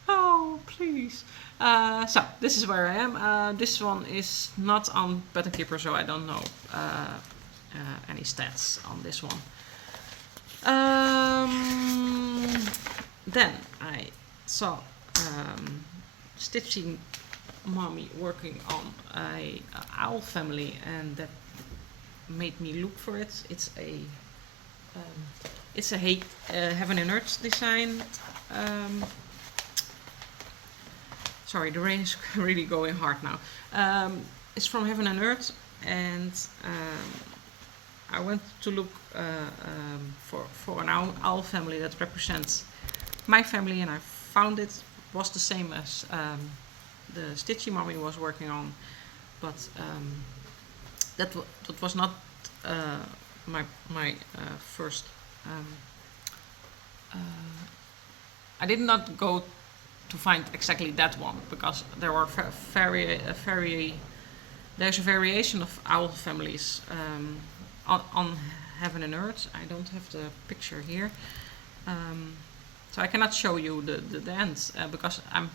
Oh, please. So this is where I am. This one is not on Pattern Keeper, so I don't know any stats on this one. Then I saw Stitching Mommy working on a owl family, and that made me look for it. It's a Heaven and Earth design. Sorry, the rain is really going hard now. It's from Heaven and Earth, and I went to look for an owl family that represents my family, and I found it was the same as the Stitchy Mommy was working on, but that was not my first. I did not go to find exactly that one, because there were there's a variation of owl families on Heaven and Earth. I don't have the picture here, so I cannot show you the ends because I'm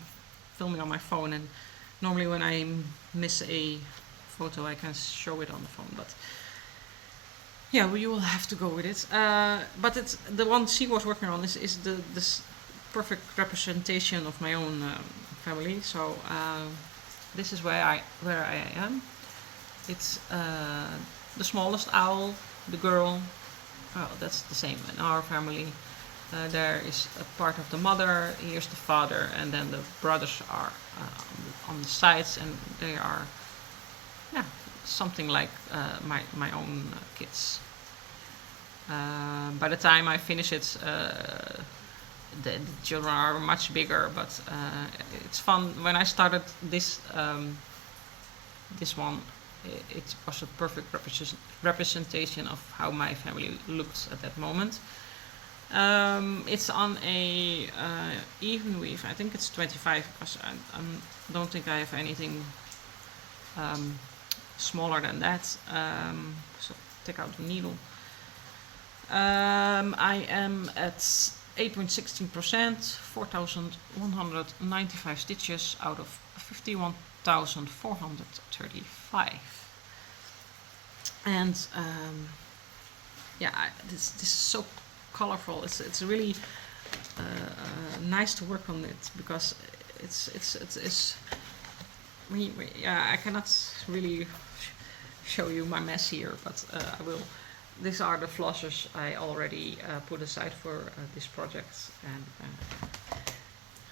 filming on my phone, and normally when I miss a photo I can show it on the phone, but yeah, well, you will have to go with it. But it's the one she was working on is this perfect representation of my own family. So this is where I am. It's the smallest owl, the girl. Oh, that's the same in our family. There is a part of the mother, here's the father, and then the brothers are on the sides, and they are, yeah, something like my own kids. By the time I finish it, the children are much bigger, but it's fun. When I started this one, it was a perfect representation of how my family looked at that moment. It's on a even weave. I think it's 25 because I don't think I have anything smaller than that. So take out the needle. I am at 8.16%, 4,195 stitches out of 51,435. And yeah, this is so colorful. It's really nice to work on it because it's yeah, I cannot really show you my mess here, but I will. These are the flosses I already put aside for this project, and I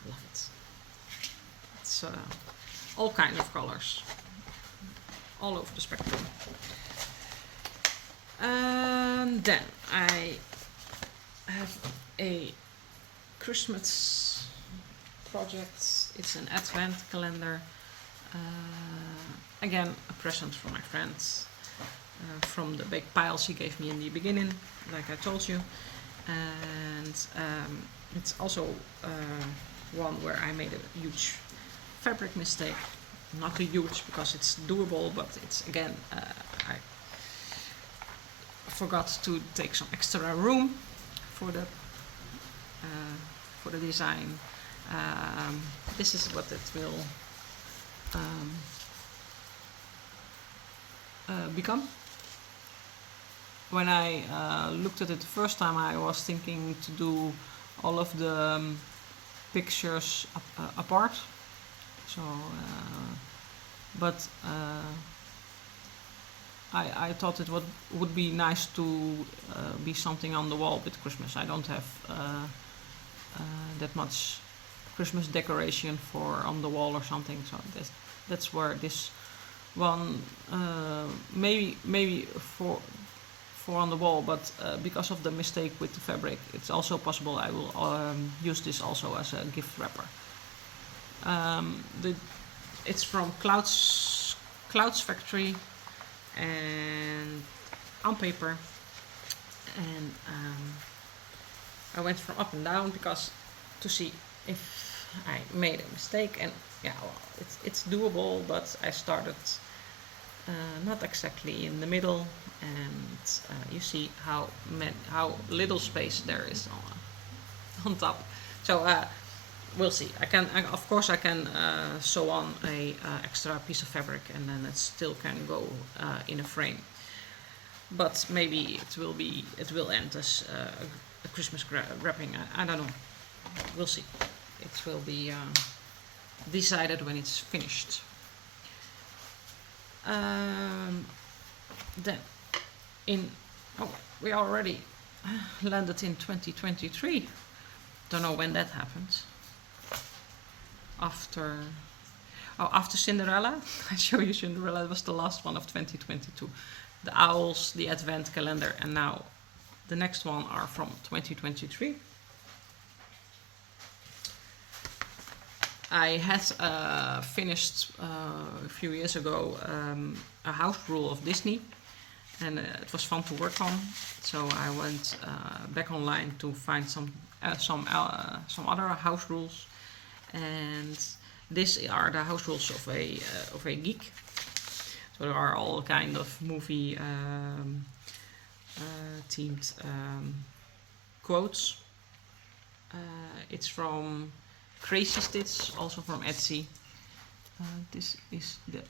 love it. It's all kinds of colors, all over the spectrum. And then I have a Christmas project. It's an advent calendar. Again, a present from my friends. From the big piles he gave me in the beginning, like I told you. And it's also one where I made a huge fabric mistake. Not too huge because it's doable, but it's again, I forgot to take some extra room for the design. This is what it will become. When I looked at it the first time, I was thinking to do all of the pictures apart. So, but I thought it would be nice to be something on the wall with Christmas. I don't have that much Christmas decoration for on the wall or something, so that's where this one maybe for on the wall, but because of the mistake with the fabric, it's also possible I will use this also as a gift wrapper. It's from Clouds Factory and on paper, and I went from up and down because to see if I made a mistake, and yeah, well, it's doable, but I started not exactly in the middle, and you see how little space there is on top. So we'll see. Of course I can sew on a extra piece of fabric, and then it still can go in a frame. But maybe it will end as a Christmas wrapping. I don't know. We'll see. It will be decided when it's finished. Then we already landed in 2023. Don't know when that happened. After Cinderella, I show you Cinderella. It was the last one of 2022. The owls, the advent calendar, and now the next one are from 2023. I had finished a few years ago a house rule of Disney, and it was fun to work on. So I went back online to find some other house rules, and these are the house rules of a geek. So there are all kind of movie themed quotes. It's from Crazy Stitch, also from Etsy. This is the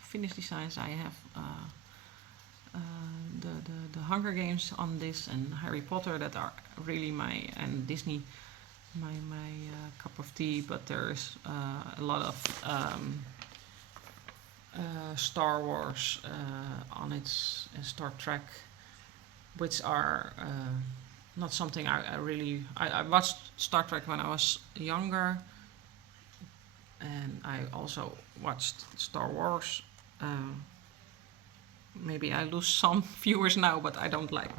finished designs. I have the Hunger Games on this, and Harry Potter, that are really and Disney, my cup of tea. But there's a lot of Star Wars on it, and Star Trek. which are not something I really... I watched Star Trek when I was younger, and I also watched Star Wars. Maybe I lose some viewers now, but I don't like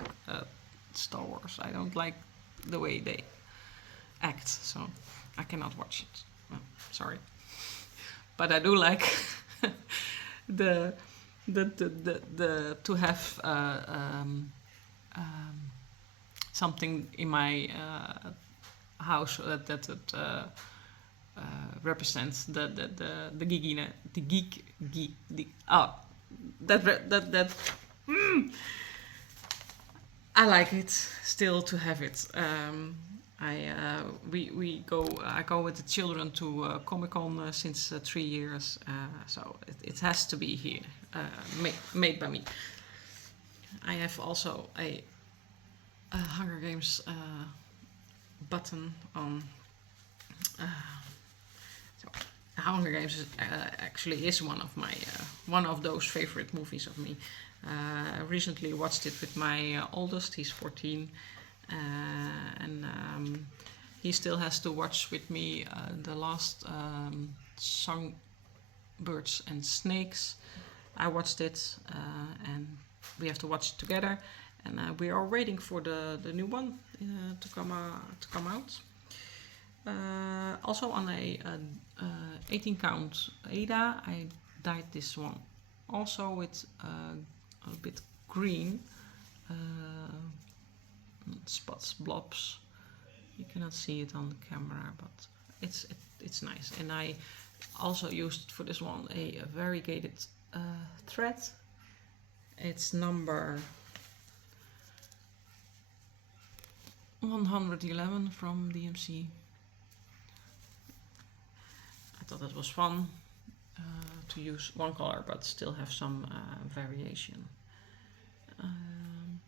Star Wars. I don't like the way they act, so I cannot watch it. Well, sorry, but I do like the to have something in my house that represents the geekiness, that I like it still to have it. I go with the children to Comic-Con since 3 years, so it has to be here, made by me. I have also a Hunger Games button on. So Hunger Games is, actually is one of those favorite movies of me. I recently watched it with my oldest. He's 14, and he still has to watch with me the last Songbirds and Snakes. I watched it, and we have to watch it together. And we are waiting for the new one to come out. Also on a 18 count Aida, I dyed this one also with a bit green spots, blobs. You cannot see it on the camera, but it's nice. And I also used for this one a variegated thread. It's number 111 from DMC. I thought it was fun to use one color but still have some variation.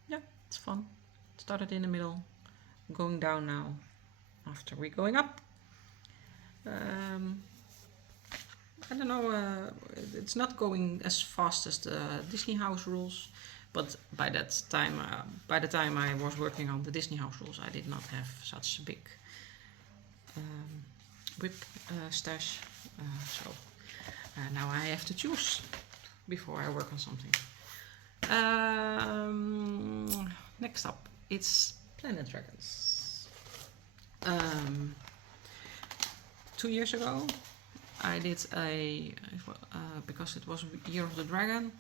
Yeah, it's fun. Started in the middle, going down now after we're going up. I don't know, it's not going as fast as the Disney House rules, but by the time I was working on the Disney House rules, I did not have such a big whip stash, so now I have to choose before I work on something. Next up, it's Planet Dragons. 2 years ago, I did because it was Year of the Dragon,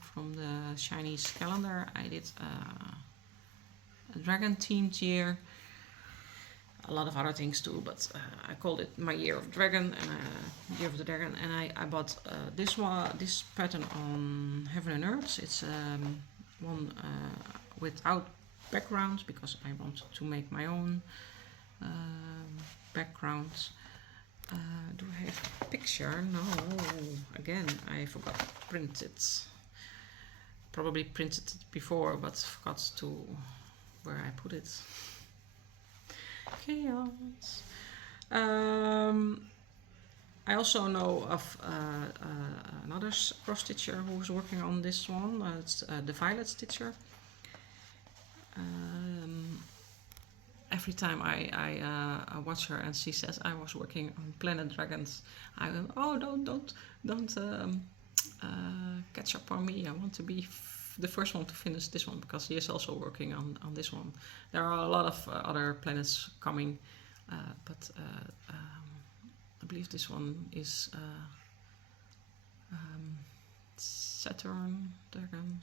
from the Chinese calendar, I did a dragon themed year. A lot of other things too, but I called it my Year of Dragon and Year of the Dragon. And I bought this pattern on Heaven and Earth. It's one without backgrounds because I want to make my own backgrounds. Do I have a picture? No. Again, I forgot to print it. Probably printed it before, but forgot to where I put it. Chaos. I also know of another cross stitcher who's working on this one. It's the Violet Stitcher. Every time I watch her and she says I was working on Planet Dragons, I go, oh, don't catch up on me. I want to be the first one to finish this one because he is also working on this one. There are a lot of other planets coming, but I believe this one is Saturn Dragon.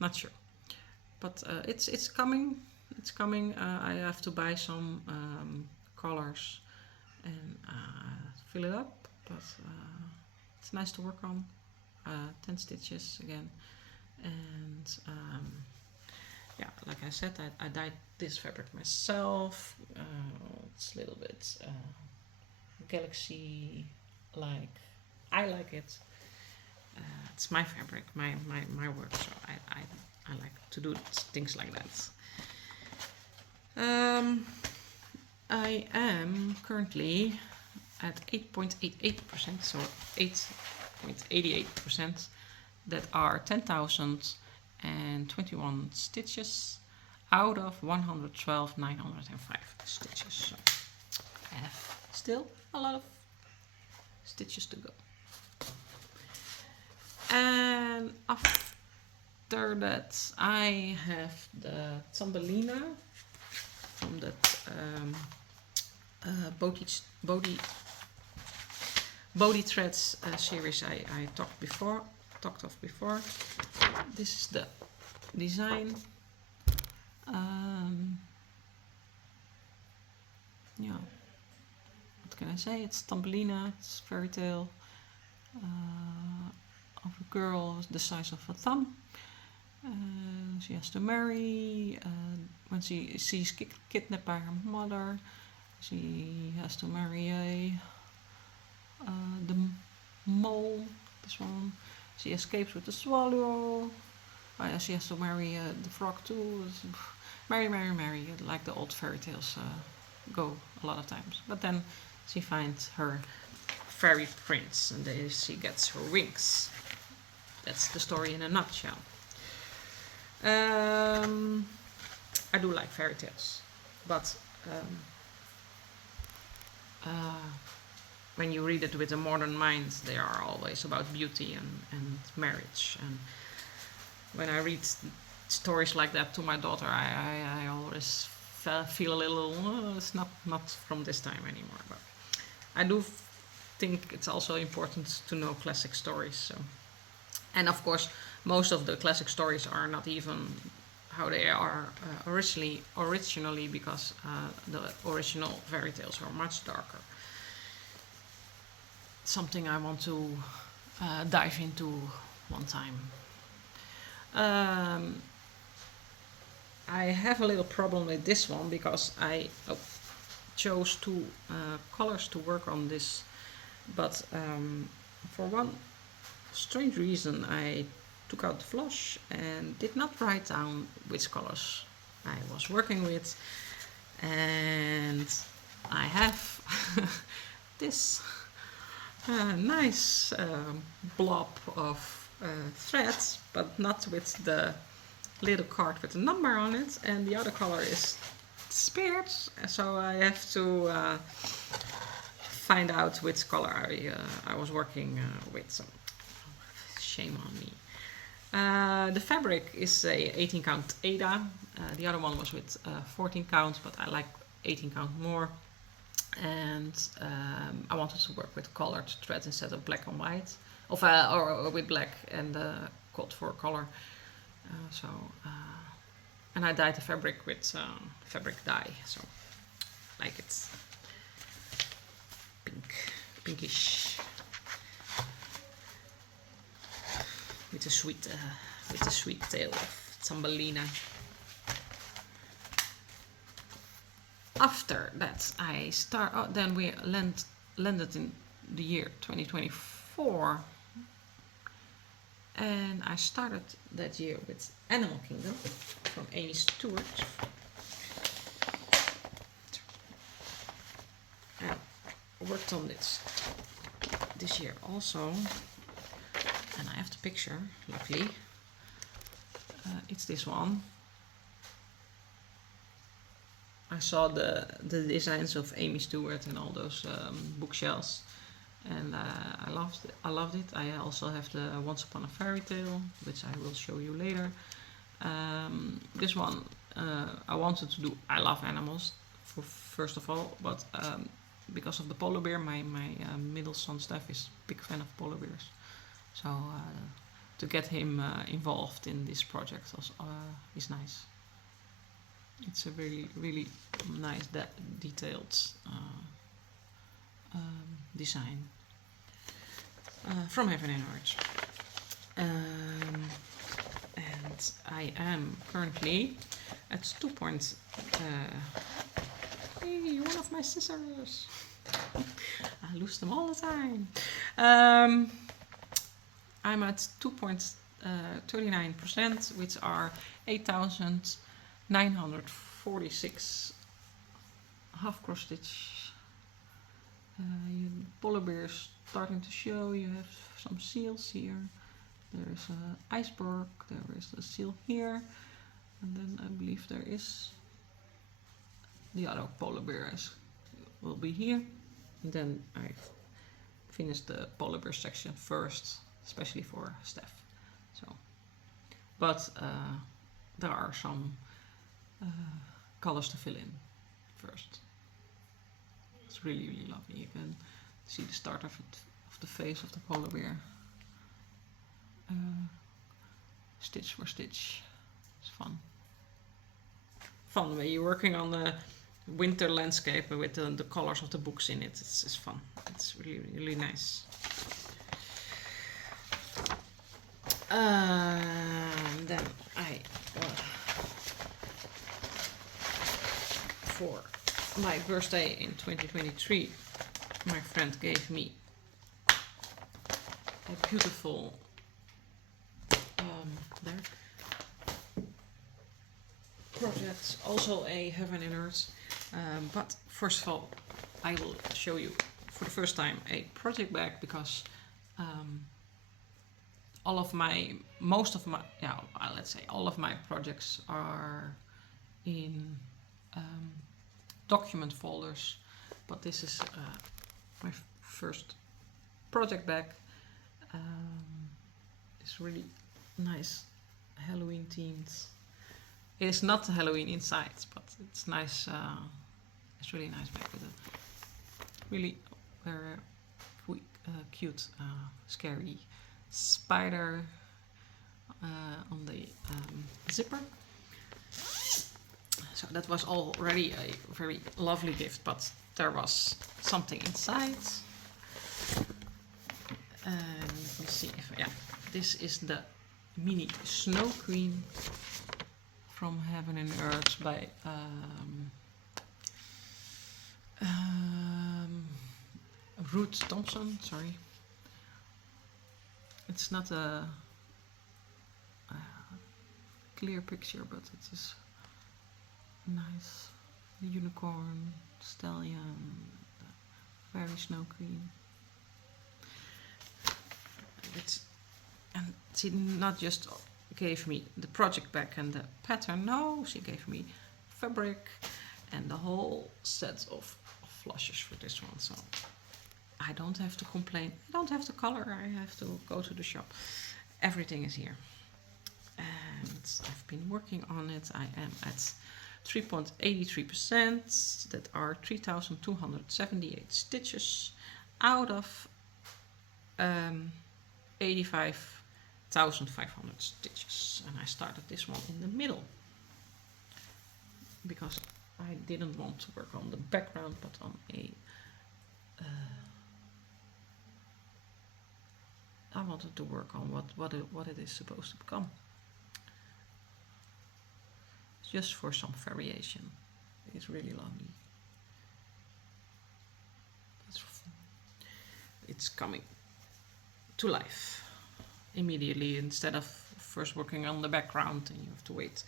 Not sure, but it's coming. It's coming. I have to buy some colors and fill it up, but it's nice to work on. 10 stitches again, and yeah, like I said, I dyed this fabric myself. It's a little bit galaxy like. I like it. It's my fabric, my work, so I like to do things like that. I am currently at 8.88%, so 8.88% that are 10,000 121 stitches out of 112,905 stitches. So I have still a lot of stitches to go. And after that I have the Thumbelina from that body threads series I talked of before. This is the design. Yeah, what can I say? It's Thumbelina, it's fairy tale of a girl the size of a thumb. She has to marry. When she's kidnapped by her mother, she has to marry the mole. This one. She escapes with the swallow. She has to marry the frog too. Marry, like the old fairy tales go a lot of times. But then she finds her fairy prince, and then she gets her wings. That's the story in a nutshell. I do like fairy tales, but when you read it with a modern mind, they are always about beauty and marriage. And when I read stories like that to my daughter, I always feel a little, it's not from this time anymore. But I do think it's also important to know classic stories. So, and of course, most of the classic stories are not even how they are originally, because the original fairy tales are much darker. Something I want to dive into one time. I have a little problem with this one because I chose two colors to work on this, but for one strange reason I took out the flush and did not write down which colors I was working with, and I have this nice blob of threads, but not with the little card with a number on it, and the other color is spared, so I have to find out which color I was working with. So shame on me. The fabric is a 18 count Aida. The other one was with 14 count, but I like 18 count more. And I wanted to work with colored threads instead of black and white, or with black and called for color. And I dyed the fabric with fabric dye, so like it's pinkish, with a sweet tail of Thumbelina. After that, then we landed in the year 2024, and I started that year with Animal Kingdom from Amy Stewart. I worked on this year also, and I have the picture, luckily. It's this one. I saw the designs of Amy Stewart and all those bookshelves, and I loved it. I also have the Once Upon a Fairy Tale, which I will show you later. This one I wanted to do. I love animals, first of all, but because of the polar bear, my middle son Steph is a big fan of polar bears, so to get him involved in this project is nice. It's a really, really nice, detailed design from Heaven and Earth. And I am currently at 2 points. Hey, one of my scissors. I lose them all the time. I'm at 2.39%, which are 8,946 half cross stitch. Polar bears starting to show. You have some seals here. There is an iceberg, there is the seal here, and then I believe there is the other polar bear will be here. And then I finished the polar bear section first, especially for Steph. So, but there are some colors to fill in first. It's really, really lovely. You can see the start of it, of the face of the polar bear. Stitch for stitch. It's fun. Fun when you're working on the winter landscape with the colors of the books in it. It's fun. It's really, really nice. Then I, for my birthday in 2023, my friend gave me a beautiful project, also a Heaven and Earth. But first of all, I will show you for the first time a project bag, because let's say all of my projects are in document folders, but this is my first project bag. It's really nice Halloween themed. It is not Halloween inside, but it's nice. It's really nice bag with a really very cute, scary spider on the zipper. So that was already a very lovely gift, but there was something inside. And let me see if, this is the mini Snow Queen from Heaven and Earth by Ruth Thompson, sorry. It's not a clear picture, but it is nice. The unicorn, stallion, the very Snow Queen. And she not just gave me the project bag and the pattern, no, she gave me fabric and the whole set of flushes for this one. So I don't have to complain. I don't have the color. I have to go to the shop. Everything is here. And I've been working on it. I am at 3.83%. That are 3,278 stitches out of 85,500 stitches. And I started this one in the middle because I didn't want to work on the background, but on a I wanted to work on what it is supposed to become, just for some variation. It's really lovely. It's coming to life immediately, instead of first working on the background and you have to wait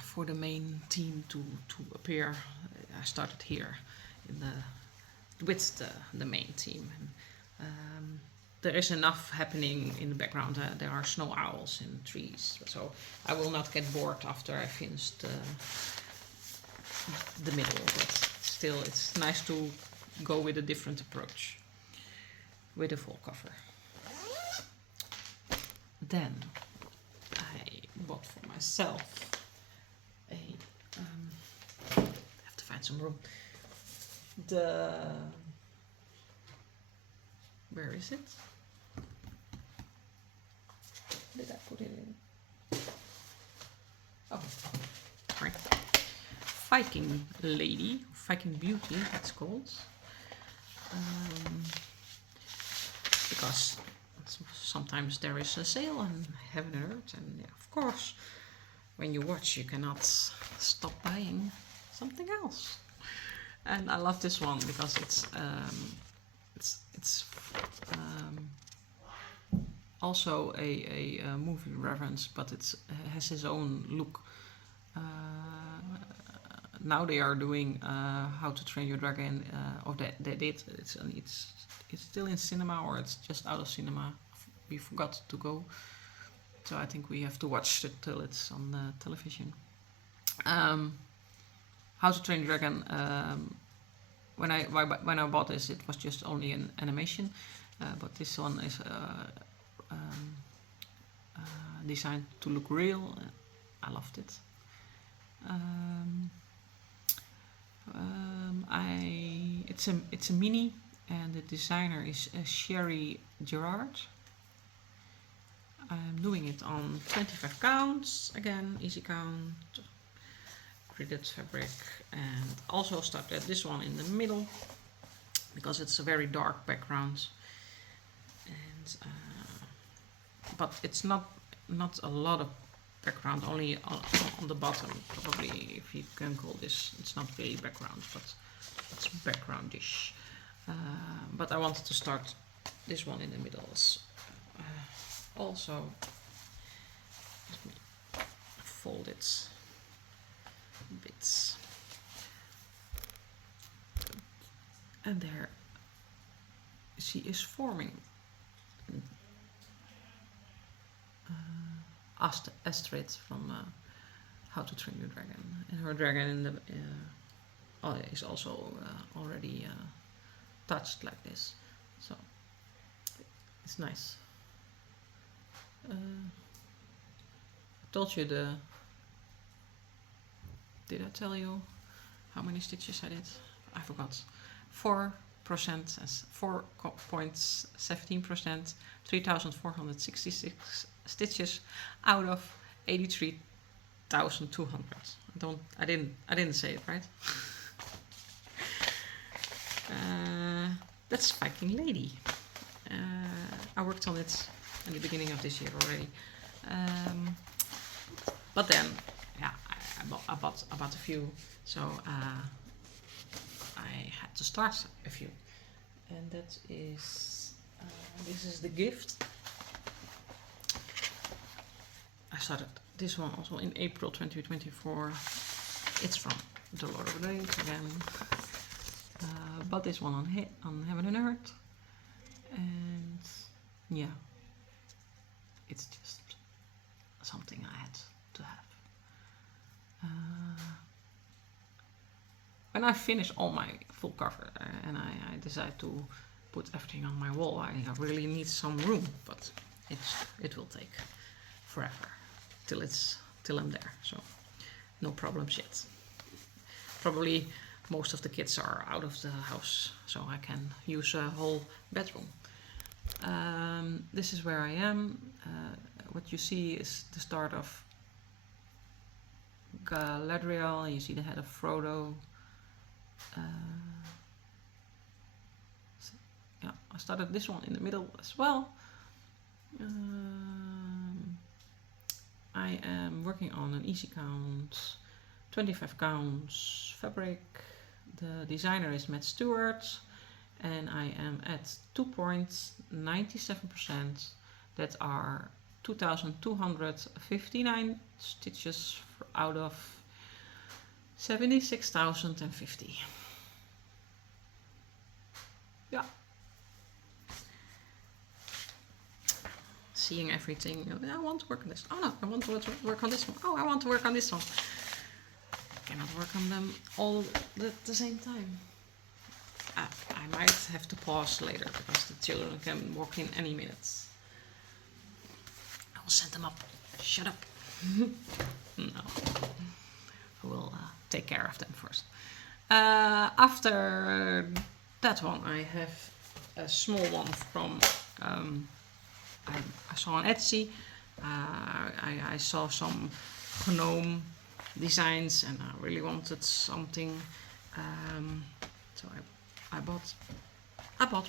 for the main theme to appear. I started here with the main theme. And, there is enough happening in the background. There are snow owls and trees, so I will not get bored after I finished the middle. But still, it's nice to go with a different approach with a full cover. Then I bought for myself I have to find some room. Where is it? Did I put it in? Oh, sorry. Viking Lady, Viking Beauty, it's called. Because sometimes there is a sale on Heaven and Earth, and of course, when you watch, you cannot stop buying something else. And I love this one because it's also a movie reference, but it has his own look. Now they are doing How to Train Your Dragon, or they did. It's still in cinema, or it's just out of cinema. we forgot to go. So I think we have to watch it till it's on the television. How to Train Your Dragon. When I bought this, it was just only an animation, but this one is designed to look real. I loved it. It's a mini, and the designer is Sherry Gerard. I'm doing it on 25 counts, again, easy count, gridded fabric, and also started this one in the middle because it's a very dark background, and but it's not a lot of background, only on the bottom, probably, if you can call this. It's not really background, but it's backgroundish. But I wanted to start this one in the middle. Also, let me fold it bits, and there she is forming Astrid from How to Train Your Dragon, and her dragon in the is also already touched like this, so it's nice. I told you did I tell you how many stitches I did? I forgot. 4%, 4.17%, 3,466 stitches out of 83,200. I didn't say it right. That's Viking Lady. I worked on it in the beginning of this year already, but then yeah, I bought a few, so I had to start a few, and that is this is the gift. I started this one also in April 2024. It's from the Lord of the Rings again. Bought this one on Heaven and Earth, and yeah, it's just something I had to have. When I finish all my full cover and I decide to put everything on my wall, I really need some room, but it will take forever till I'm there, so no problems yet. Probably most of the kids are out of the house, so I can use a whole bedroom. This is where I am. What you see is the start of Galadriel. You see the head of Frodo. So, yeah, I started this one in the middle as well. I am working on an easy count, 25 counts fabric. The designer is Matt Stewart, and I am at 2.97%. That are 2,259 stitches out of 76,050. Yeah. Seeing everything. I want to work on this. Oh no, I want to work on this one. Oh, I want to work on this one. I cannot work on them all at the same time. I might have to pause later because the children can walk in any minutes. I will set them up. Shut up. No. I will take care of them first. After that one, I have a small one from I saw on Etsy. I saw some gnome designs and I really wanted something, so I bought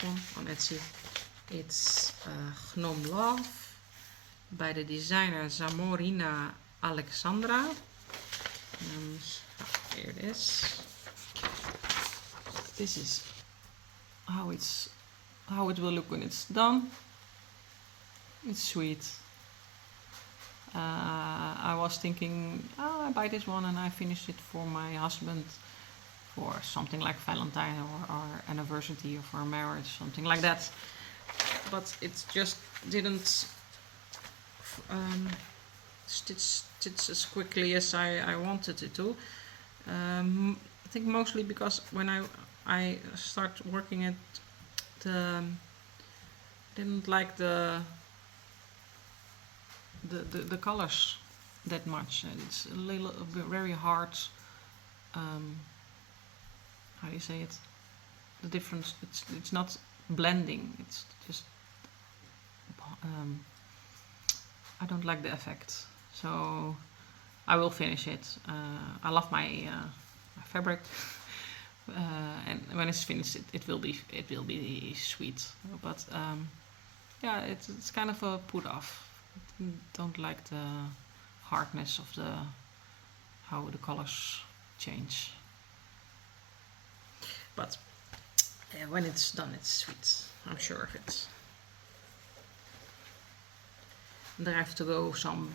one on Etsy. It's Gnome Love by the designer Zamorina Alexandra. Here it is. This is how it will look when it's done. It's sweet. I was thinking, I buy this one and I finish it for my husband for something like Valentine or anniversary or for a marriage, something like that. but it just didn't stitch as quickly as I wanted it to. I think mostly because when I start working at didn't like the colors that much. It's a bit very hard. How do you say it? The difference. It's not blending. It's just. I don't like the effect. So I will finish it. I love my fabric, and when it's finished, it will be sweet. But yeah, it's kind of a put off. I don't like the hardness of how the colors change. But when it's done, it's sweet. I'm sure of it. And there have to go some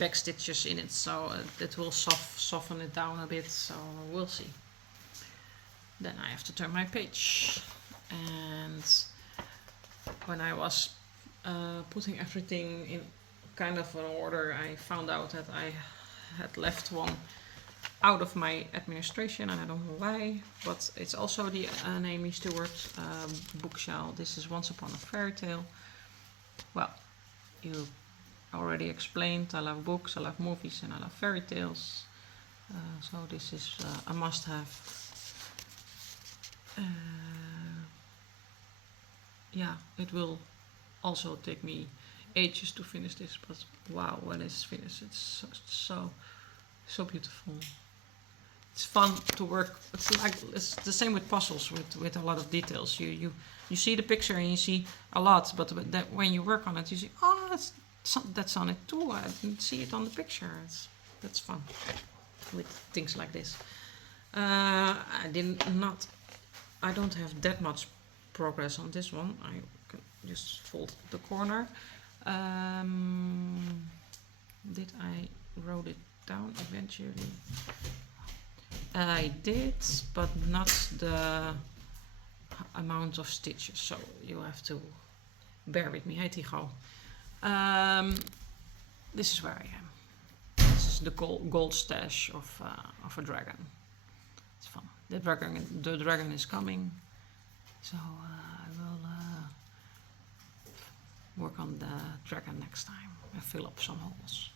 back stitches in it, so it will soften it down a bit. So we'll see. Then I have to turn my page, and when I was putting everything in kind of an order, I found out that I had left one out of my administration, and I don't know why, but it's also the Amy Stewart bookshelf. This is Once Upon a Fairy Tale. Well, you already explained, I love books, I love movies, and I love fairy tales. So this is a must-have. Yeah, it will also take me ages to finish this, but wow, when it's finished, it's so beautiful. It's fun to work. It's the same with puzzles, with a lot of details. You see the picture and you see a lot, but when you work on it, you see, oh, that's on it too. I didn't see it on the picture. That's fun with things like this. I don't have that much progress on this one. I can just fold the corner. Did I wrote it down eventually? I did, but not the amount of stitches, so you have to bear with me. Hey Tigo. This is where I am. This is the gold stash of a dragon. It's fun. The dragon is coming, so I will work on the dragon next time and fill up some holes.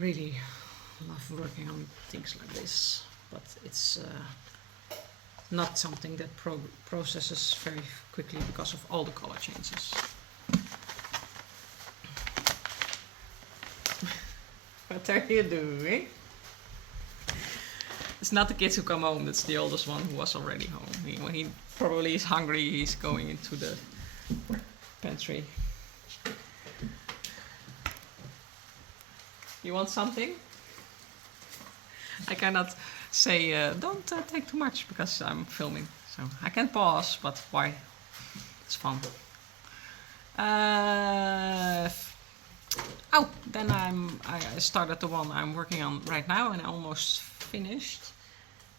Really love working on things like this, but it's not something that processes very quickly because of all the color changes. What are you doing? It's not the kids who come home, it's the oldest one who was already home. When he probably is hungry, he's going into the pantry. You want something? I cannot say, don't take too much because I'm filming. So I can pause, but why? It's fun. Then I started the one I'm working on right now and almost finished,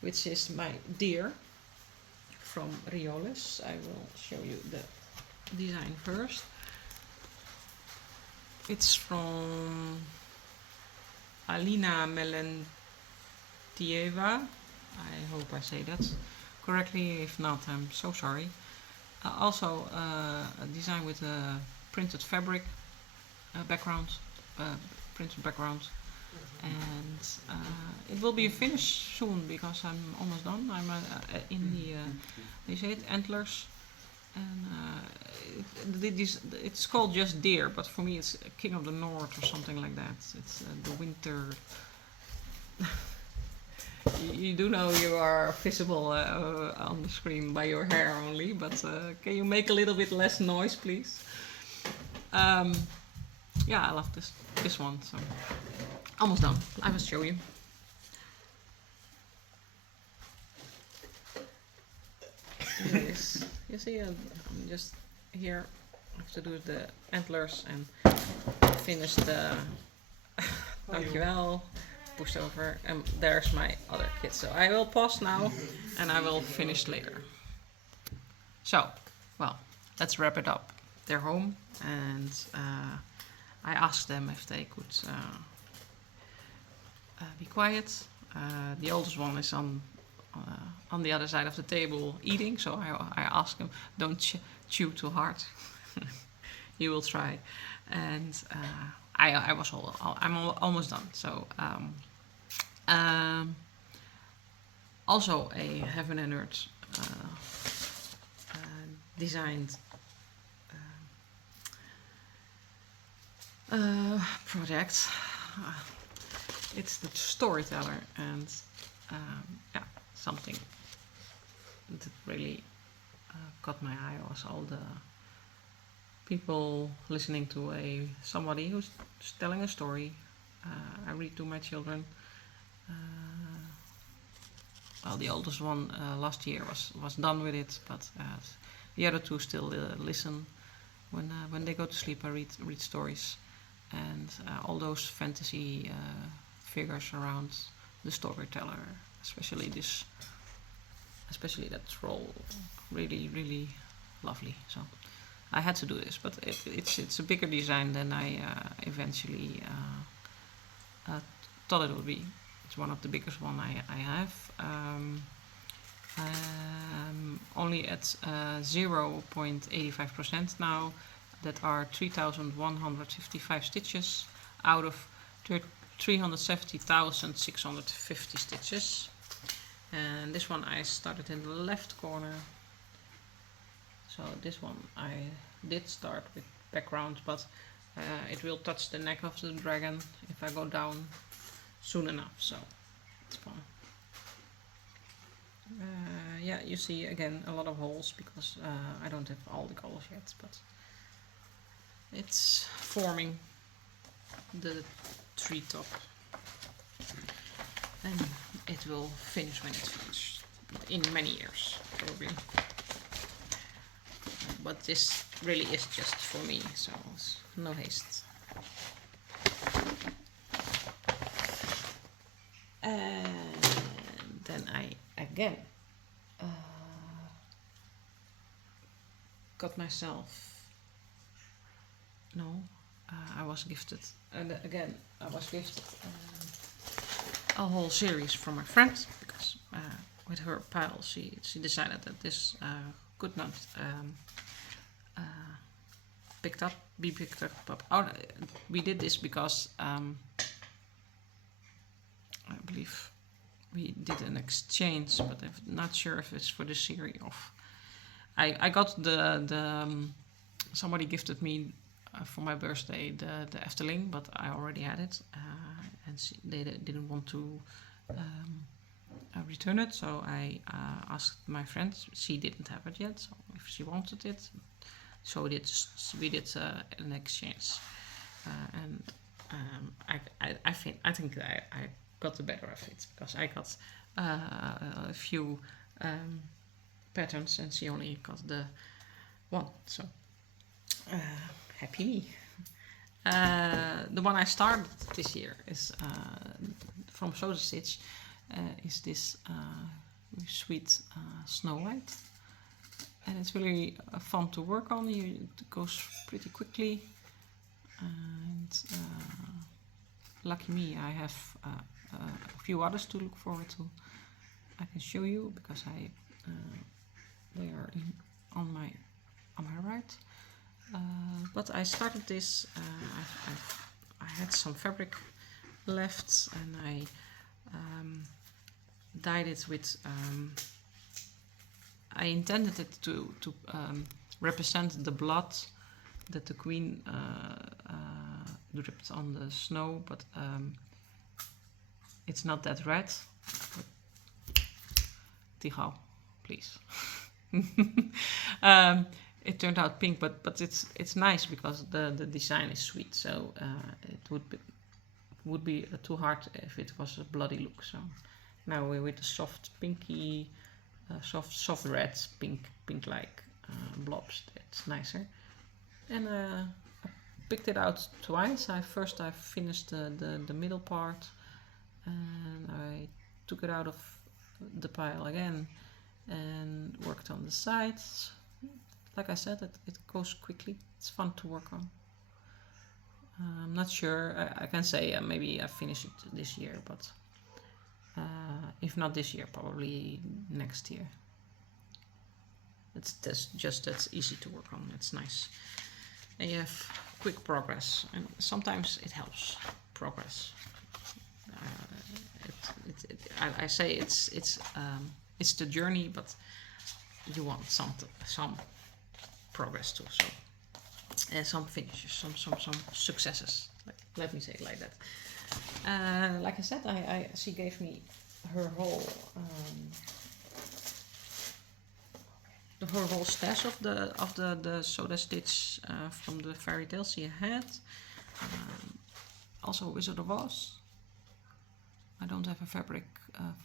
which is my deer from Riolis. I will show you the design first. It's from Lina Ova. I hope I say that correctly. If not, I'm so sorry. Also a design with a printed fabric background, printed background, and it will be finished soon because I'm almost done. I'm in the they say it antlers, and it's called just deer, but for me it's King of the North or something like that. It's the winter. You do know you are visible on the screen by your hair only, but can you make a little bit less noise, please? Yeah, I love this one, so almost done. I will show you. Here it is. You see, I'm just here. I have to do the antlers and finish the. Dankjewel. pushed over, and there's my other kid. So I will pause now, and I will finish later. So, well, let's wrap it up. They're home, and I asked them if they could be quiet. The oldest one is on the other side of the table eating, so I asked him, don't chew too hard. You will try. And I'm almost done. So also a Heaven and Earth designed project. It's the storyteller, and yeah, something that really caught my eye was all the people listening to somebody who's telling a story. I read to my children. Well, the oldest one last year was done with it, but the other two still listen. When they go to sleep, I read stories, and all those fantasy figures around the storyteller, especially that troll, really lovely. So I had to do this, but it's a bigger design than I eventually thought it would be. It's one of the biggest one I have. Only at 0.85% now. That are 3,155 stitches out of 370,650 stitches. And this one I started in the left corner. So this one I did start with background, but it will touch the neck of the dragon if I go down soon enough, so it's fun. Yeah, you see again a lot of holes because I don't have all the colors yet, but it's forming the treetop, and it will finish when it's finished in many years probably. But this really is just for me, so no haste. And then I again got myself. I was gifted. And again, I was gifted a whole series from my friend because with her pile, she decided that this could not be picked up. We did this because I believe we did an exchange, but I'm not sure if it's for the series of. I got the somebody gifted me for my birthday the Efteling, but I already had it, and they didn't want to return it, so I asked my friend. She didn't have it yet, so if she wanted it, so we did an exchange, and I think I got the better of it because I got a few patterns and she only got the one, so happy me. The one I started this year is from Soda Stitch, is this sweet Snow White, and it's really fun to work on. It goes pretty quickly, and lucky me, I have a few others to look forward to. I can show you because they are on my right. But I started this. I had some fabric left, and I dyed it with. I intended it to represent the blood that the queen dripped on the snow, but it's not that red. Tigo, please. It turned out pink, but it's nice because the design is sweet. So it would be too hard if it was a bloody look. So now we're with a soft pinky, soft red, pink-like blobs. It's nicer. And I picked it out twice. First I finished the middle part, and I took it out of the pile again and worked on the sides. Like I said, it goes quickly. It's fun to work on. I'm not sure. I can say maybe I finish it this year, but if not this year, probably next year. That's easy to work on. It's nice, and you have quick progress, and sometimes it helps progress. I say it's the journey, but you want some progress too. So some finishes, some successes. Let me say it like that. Like I said, she gave me her whole stash of the soda stitch from the fairy tales she had. Also Wizard of Oz. I don't have a fabric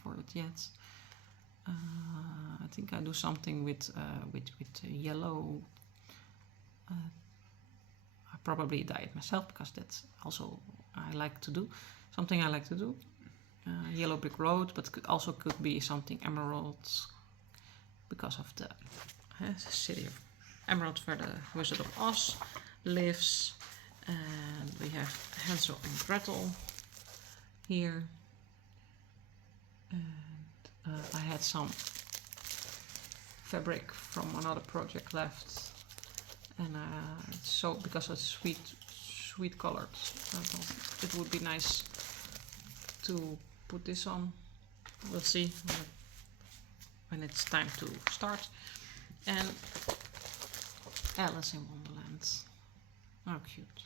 for it yet. I think I do something with yellow. I probably dye it myself because that's also I like to do. Something I like to do. Yellow Brick Road, but also could be something emeralds because of the city of Emerald where the Wizard of Oz lives. And we have Hansel and Gretel here. And I had some fabric from another project left, and so because it's sweet colored, it would be nice to put this on. We'll see when it's time to start. And Alice in Wonderland. Oh, cute.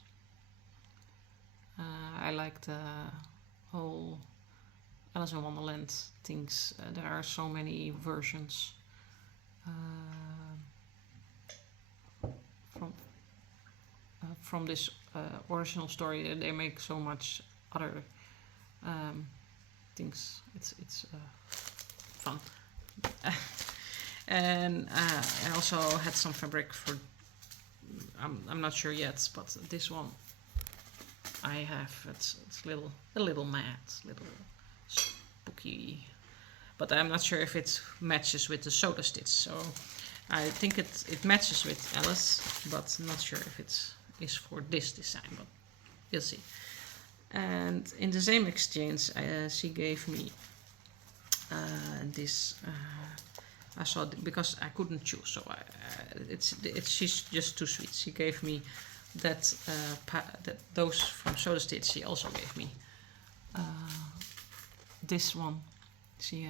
I like the whole Alice in Wonderland things. There are so many versions from this original story. They make so much other things. It's fun. And I also had some fabric for. I'm not sure yet, but this one I have. It's a little matte, little spooky, but I'm not sure if it matches with the soda stitch. So I think it matches with Alice, but not sure if it is for this design. But we'll see. And in the same exchange, she gave me this. I saw because I couldn't choose, so she's just too sweet. She gave me that those from Soda Stitch. She also gave me this one. She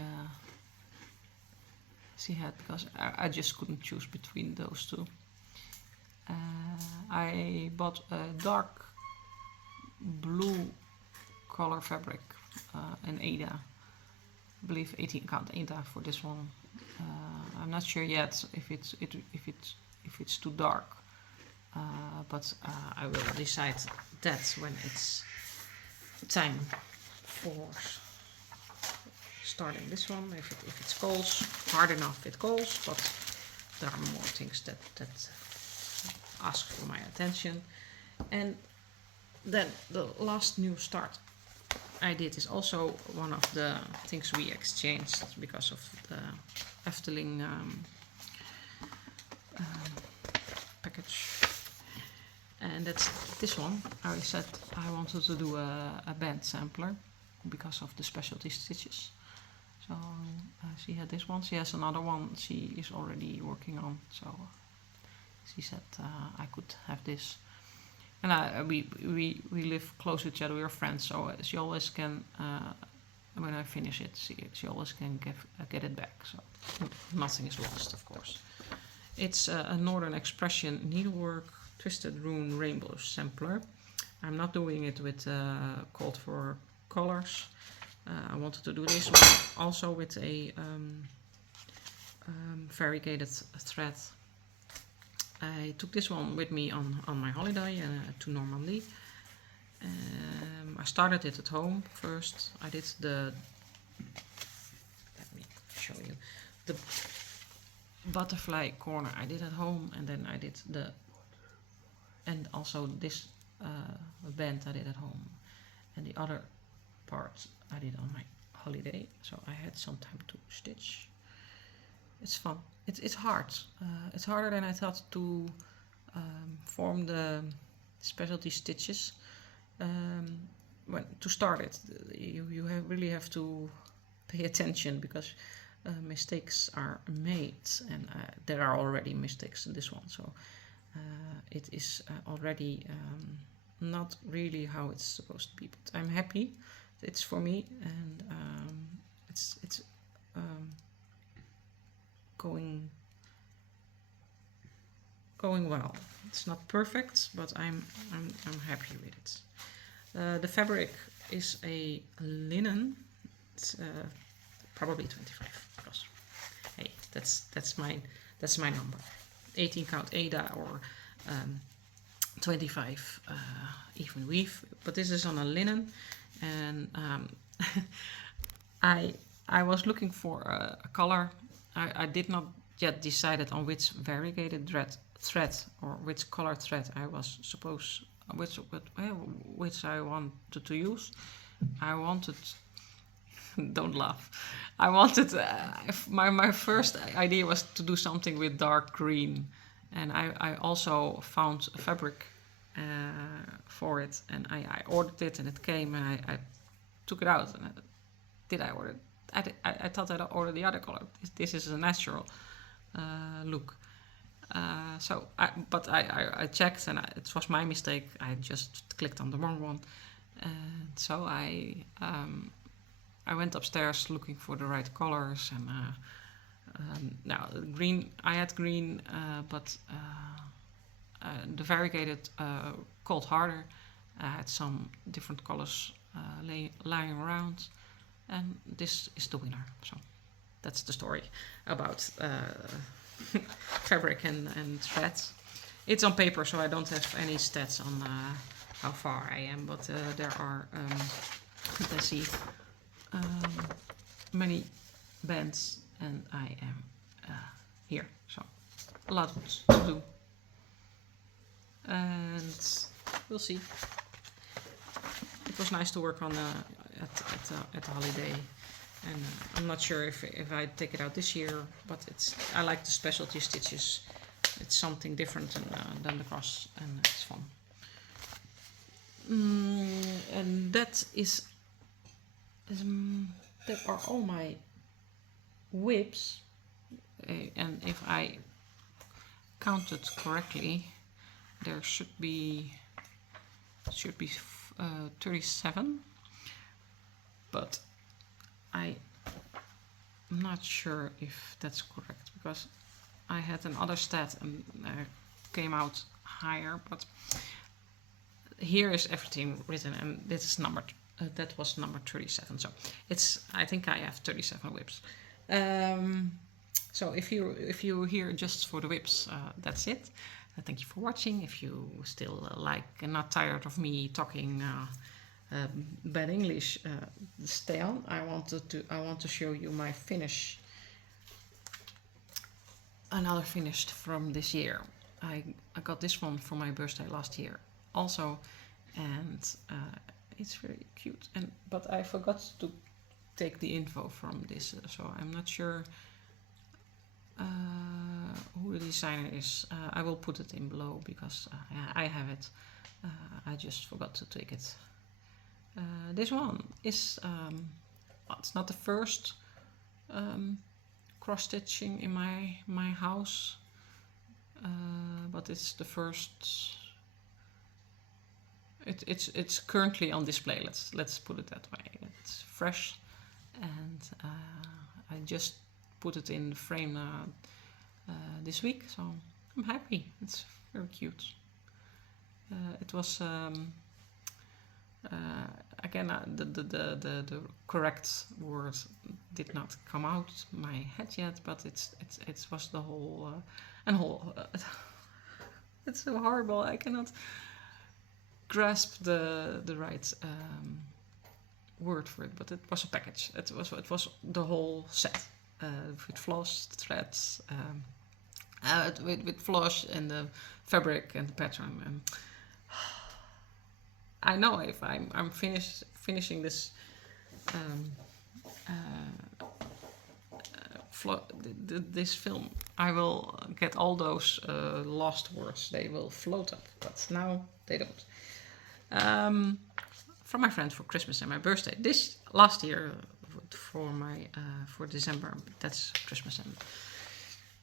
had because I just couldn't choose between those two. I bought a dark blue color fabric, an Aida. I believe 18 count Aida for this one. I'm not sure yet if it's too dark, but I will decide that when it's time for starting this one. If it calls hard enough, it calls, but there are more things that ask for my attention. And then the last new start I did is also one of the things we exchanged because of the Efteling package, and that's this one. I said I wanted to do a band sampler because of the specialty stitches. So she had this one. She has another one she is already working on. So she said I could have this. And we live close to each other. We are friends, so she always can. When I finish it, she always can get it back. So nothing is lost, of course. It's a Northern Expression needlework twisted rune rainbow sampler. I'm not doing it with called for colors. I wanted to do this one also with a variegated thread. I took this one with me on my holiday to Normandy. I started it at home first. I did let me show you, the butterfly corner I did at home, and then I did and also this band I did at home, and the other part I did on my holiday, so I had some time to stitch. It's fun. It's hard. It's harder than I thought to form the specialty stitches. To start it, you really have to pay attention because mistakes are made, and there are already mistakes in this one, so it is already not really how it's supposed to be. But I'm happy it's for me, and it's going well. It's not perfect, but I'm happy with it. The fabric is a linen. It's probably 25 because hey, that's my number. 18 count Aida or 25 even weave. But this is on a linen, and I was looking for a color. I did not yet decided on which variegated thread or which color thread I was supposed which I wanted to use. I wanted don't laugh. I wanted my first idea was to do something with dark green, and I also found a fabric for it, and I ordered it, and it came, and I took it out, and did I order it? I thought I'd order the other color. This is a natural look. But I checked, and it was my mistake. I just clicked on the wrong one, and so I went upstairs looking for the right colors. And now green, I had green, but the variegated cold harder. I had some different colors lying around, and this is the winner. So that's the story about fabric and threads. It's on paper, so I don't have any stats on how far I am, but there are let's see, many bands, and I am here, so a lot to do, and we'll see. It was nice to work on at the holiday, and I'm not sure if I take it out this year, but I like the specialty stitches. It's something different than the cross, and it's fun. And that are all my whips, and if I counted correctly, there should be 37, but I'm not sure if that's correct, because I had another stat and came out higher, but here is everything written, and this is numbered. That was number 37, so I think I have 37 whips. So if you're here just for the whips, that's it. Thank you for watching. If you still like and not tired of me talking bad English, stay on. I want to show you my finish. Another finished from this year. I got this one for my birthday last year also, and it's very cute. But I forgot to take the info from this, so I'm not sure who the designer is. I will put it in below because I have it. I just forgot to take it. This one is it's not the first cross stitching in my house, but it's the first. It's currently on display. Let's put it that way. It's fresh, and I just put it in the frame this week, so I'm happy. It's very cute. It was again the correct word did not come out my head yet, but it was the whole it's so horrible. I cannot grasp the right word for it, but it was a package. It was the whole set with floss, threads, with floss and the fabric and the pattern. And I know if I'm finishing this this film, I will get all those lost words. They will float up, but now they don't. From my friend for Christmas and my birthday. This last year for December, that's Christmas and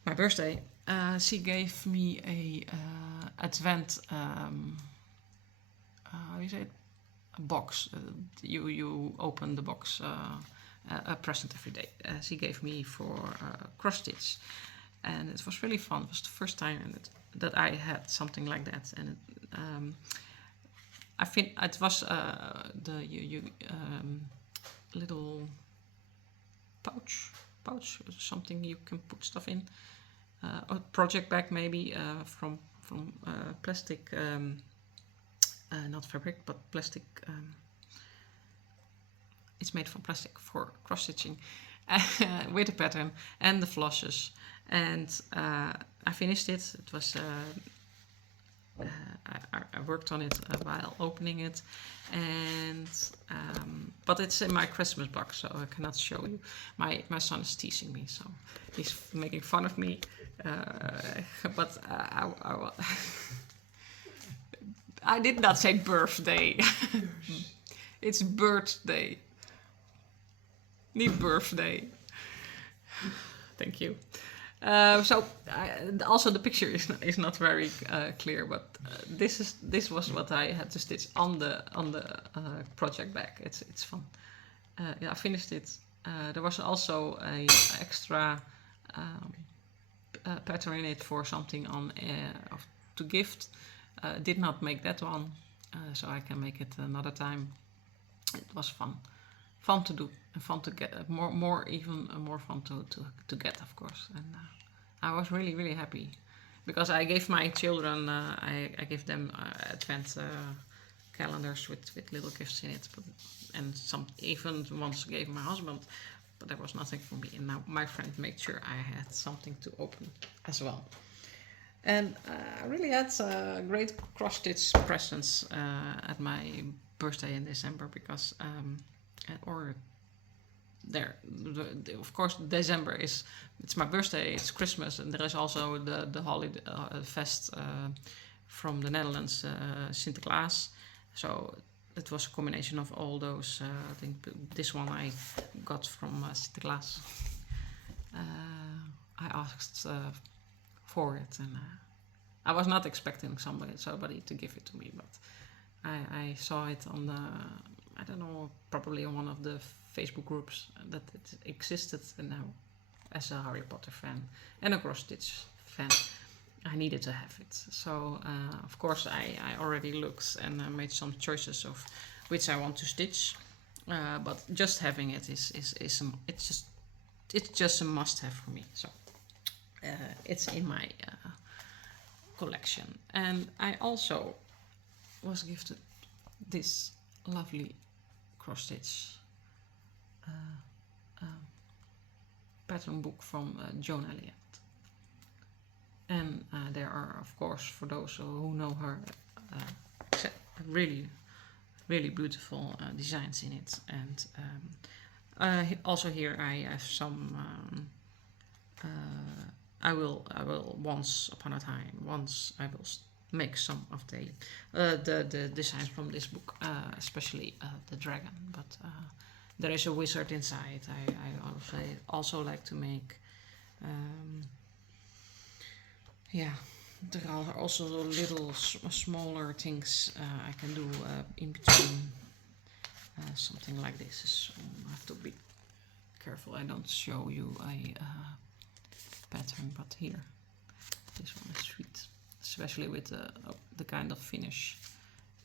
my birthday. She gave me a advent. How do you say it? A box. You open the box. A present every day. She gave me for cross stitch, and it was really fun. It was the first time that I had something like that, and I think it was the little pouch, something you can put stuff in. A project bag maybe from plastic, not fabric, but plastic. It's made from plastic for cross stitching with a pattern and the flosses, and I finished it. It was I worked on it while opening it, and but it's in my Christmas box, so I cannot show you. My son is teasing me, so he's making fun of me. But I did not say birthday. It's birthday. Niet birthday. Thank you. Also the picture is not very clear, but this was what I had to stitch on the project bag. It's fun. Yeah, I finished it. There was also a extra pattern in it for something on to gift. Did not make that one, so I can make it another time. It was fun to do and fun to get. More fun to get, of course. And I was really happy because I gave my children. I gave them advent calendars with little gifts in it, and some even once gave my husband. But there was nothing for me, and now my friend made sure I had something to open as well. And I really had great cross stitch presents at my birthday in December because of course December it's my birthday, it's Christmas, and there is also the holiday fest from the Netherlands, Sinterklaas. So it was a combination of all those. I think this one I got from Sinterklaas. I asked for it, and I was not expecting somebody to give it to me, but I saw it on the, I don't know, probably on one of the Facebook groups that it existed, and now as a Harry Potter fan and a cross stitch fan, I needed to have it. So of course I already looked and made some choices of which I want to stitch, but just having it it's just a must-have for me. So it's in my collection, and I also was gifted this lovely cross stitch pattern book from Joan Elliott, and there are, of course, for those who know her, really beautiful designs in it. And also here I have some. I will once upon a time. I will make some of the designs from this book, especially the dragon. But there is a wizard inside. I also like to make. There are also little smaller things I can do in between. Something like this. So I have to be careful I don't show you a pattern, but here, this one is sweet, especially with the kind of finish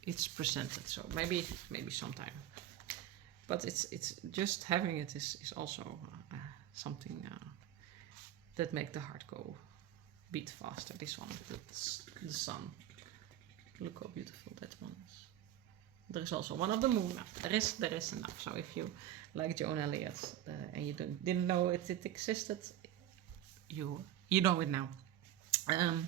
it's presented. So maybe sometime. But it's just having it is also something that make the heart go beat faster. This one, the sun. Look how beautiful that one is. There is also one of the moon. There is enough. So if you like Joan Elliott and you didn't know it existed, you know it now. And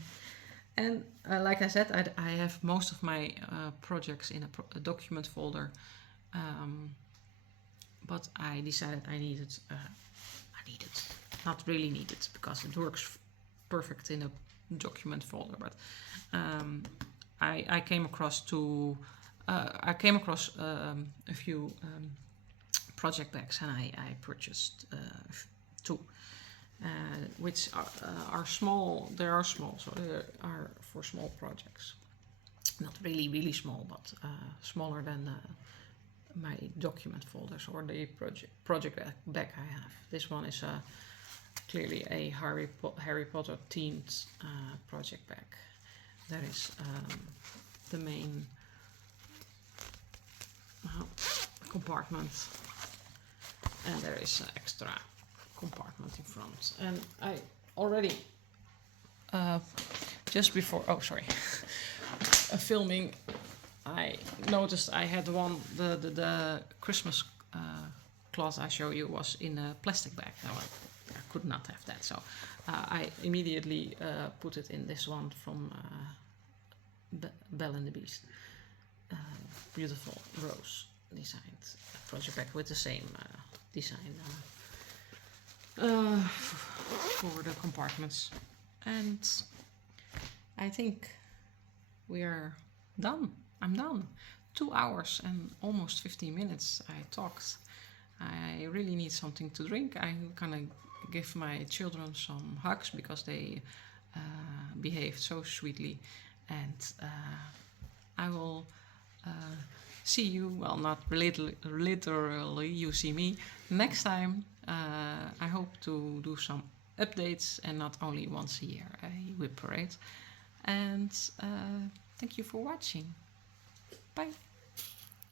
like I said, I have most of my projects in a document folder. but I decided I needed, not really needed, because it works perfect in a document folder. But I came across a few project bags, and I purchased 2, which are small. They are small, so they are for small projects. Not really small, but smaller than my document folders or the project bag I have. This one is clearly a Harry Potter themed project bag. There is the main compartment, and there is an extra compartment in front. And I already just before filming, I noticed I had the Christmas cloth I show you was in a plastic bag. Now I could not have that, so I immediately put it in this one from Belle and the Beast. Beautiful rose designed project bag with the same design for the compartments. And I think we are done. I'm done. 2 hours and almost 15 minutes I talked. I really need something to drink. I'm gonna give my children some hugs because they behaved so sweetly, and I will see you, well, not literally you see me, next time. I hope to do some updates and not only once a year a Wip Parade. And thank you for watching. Bye.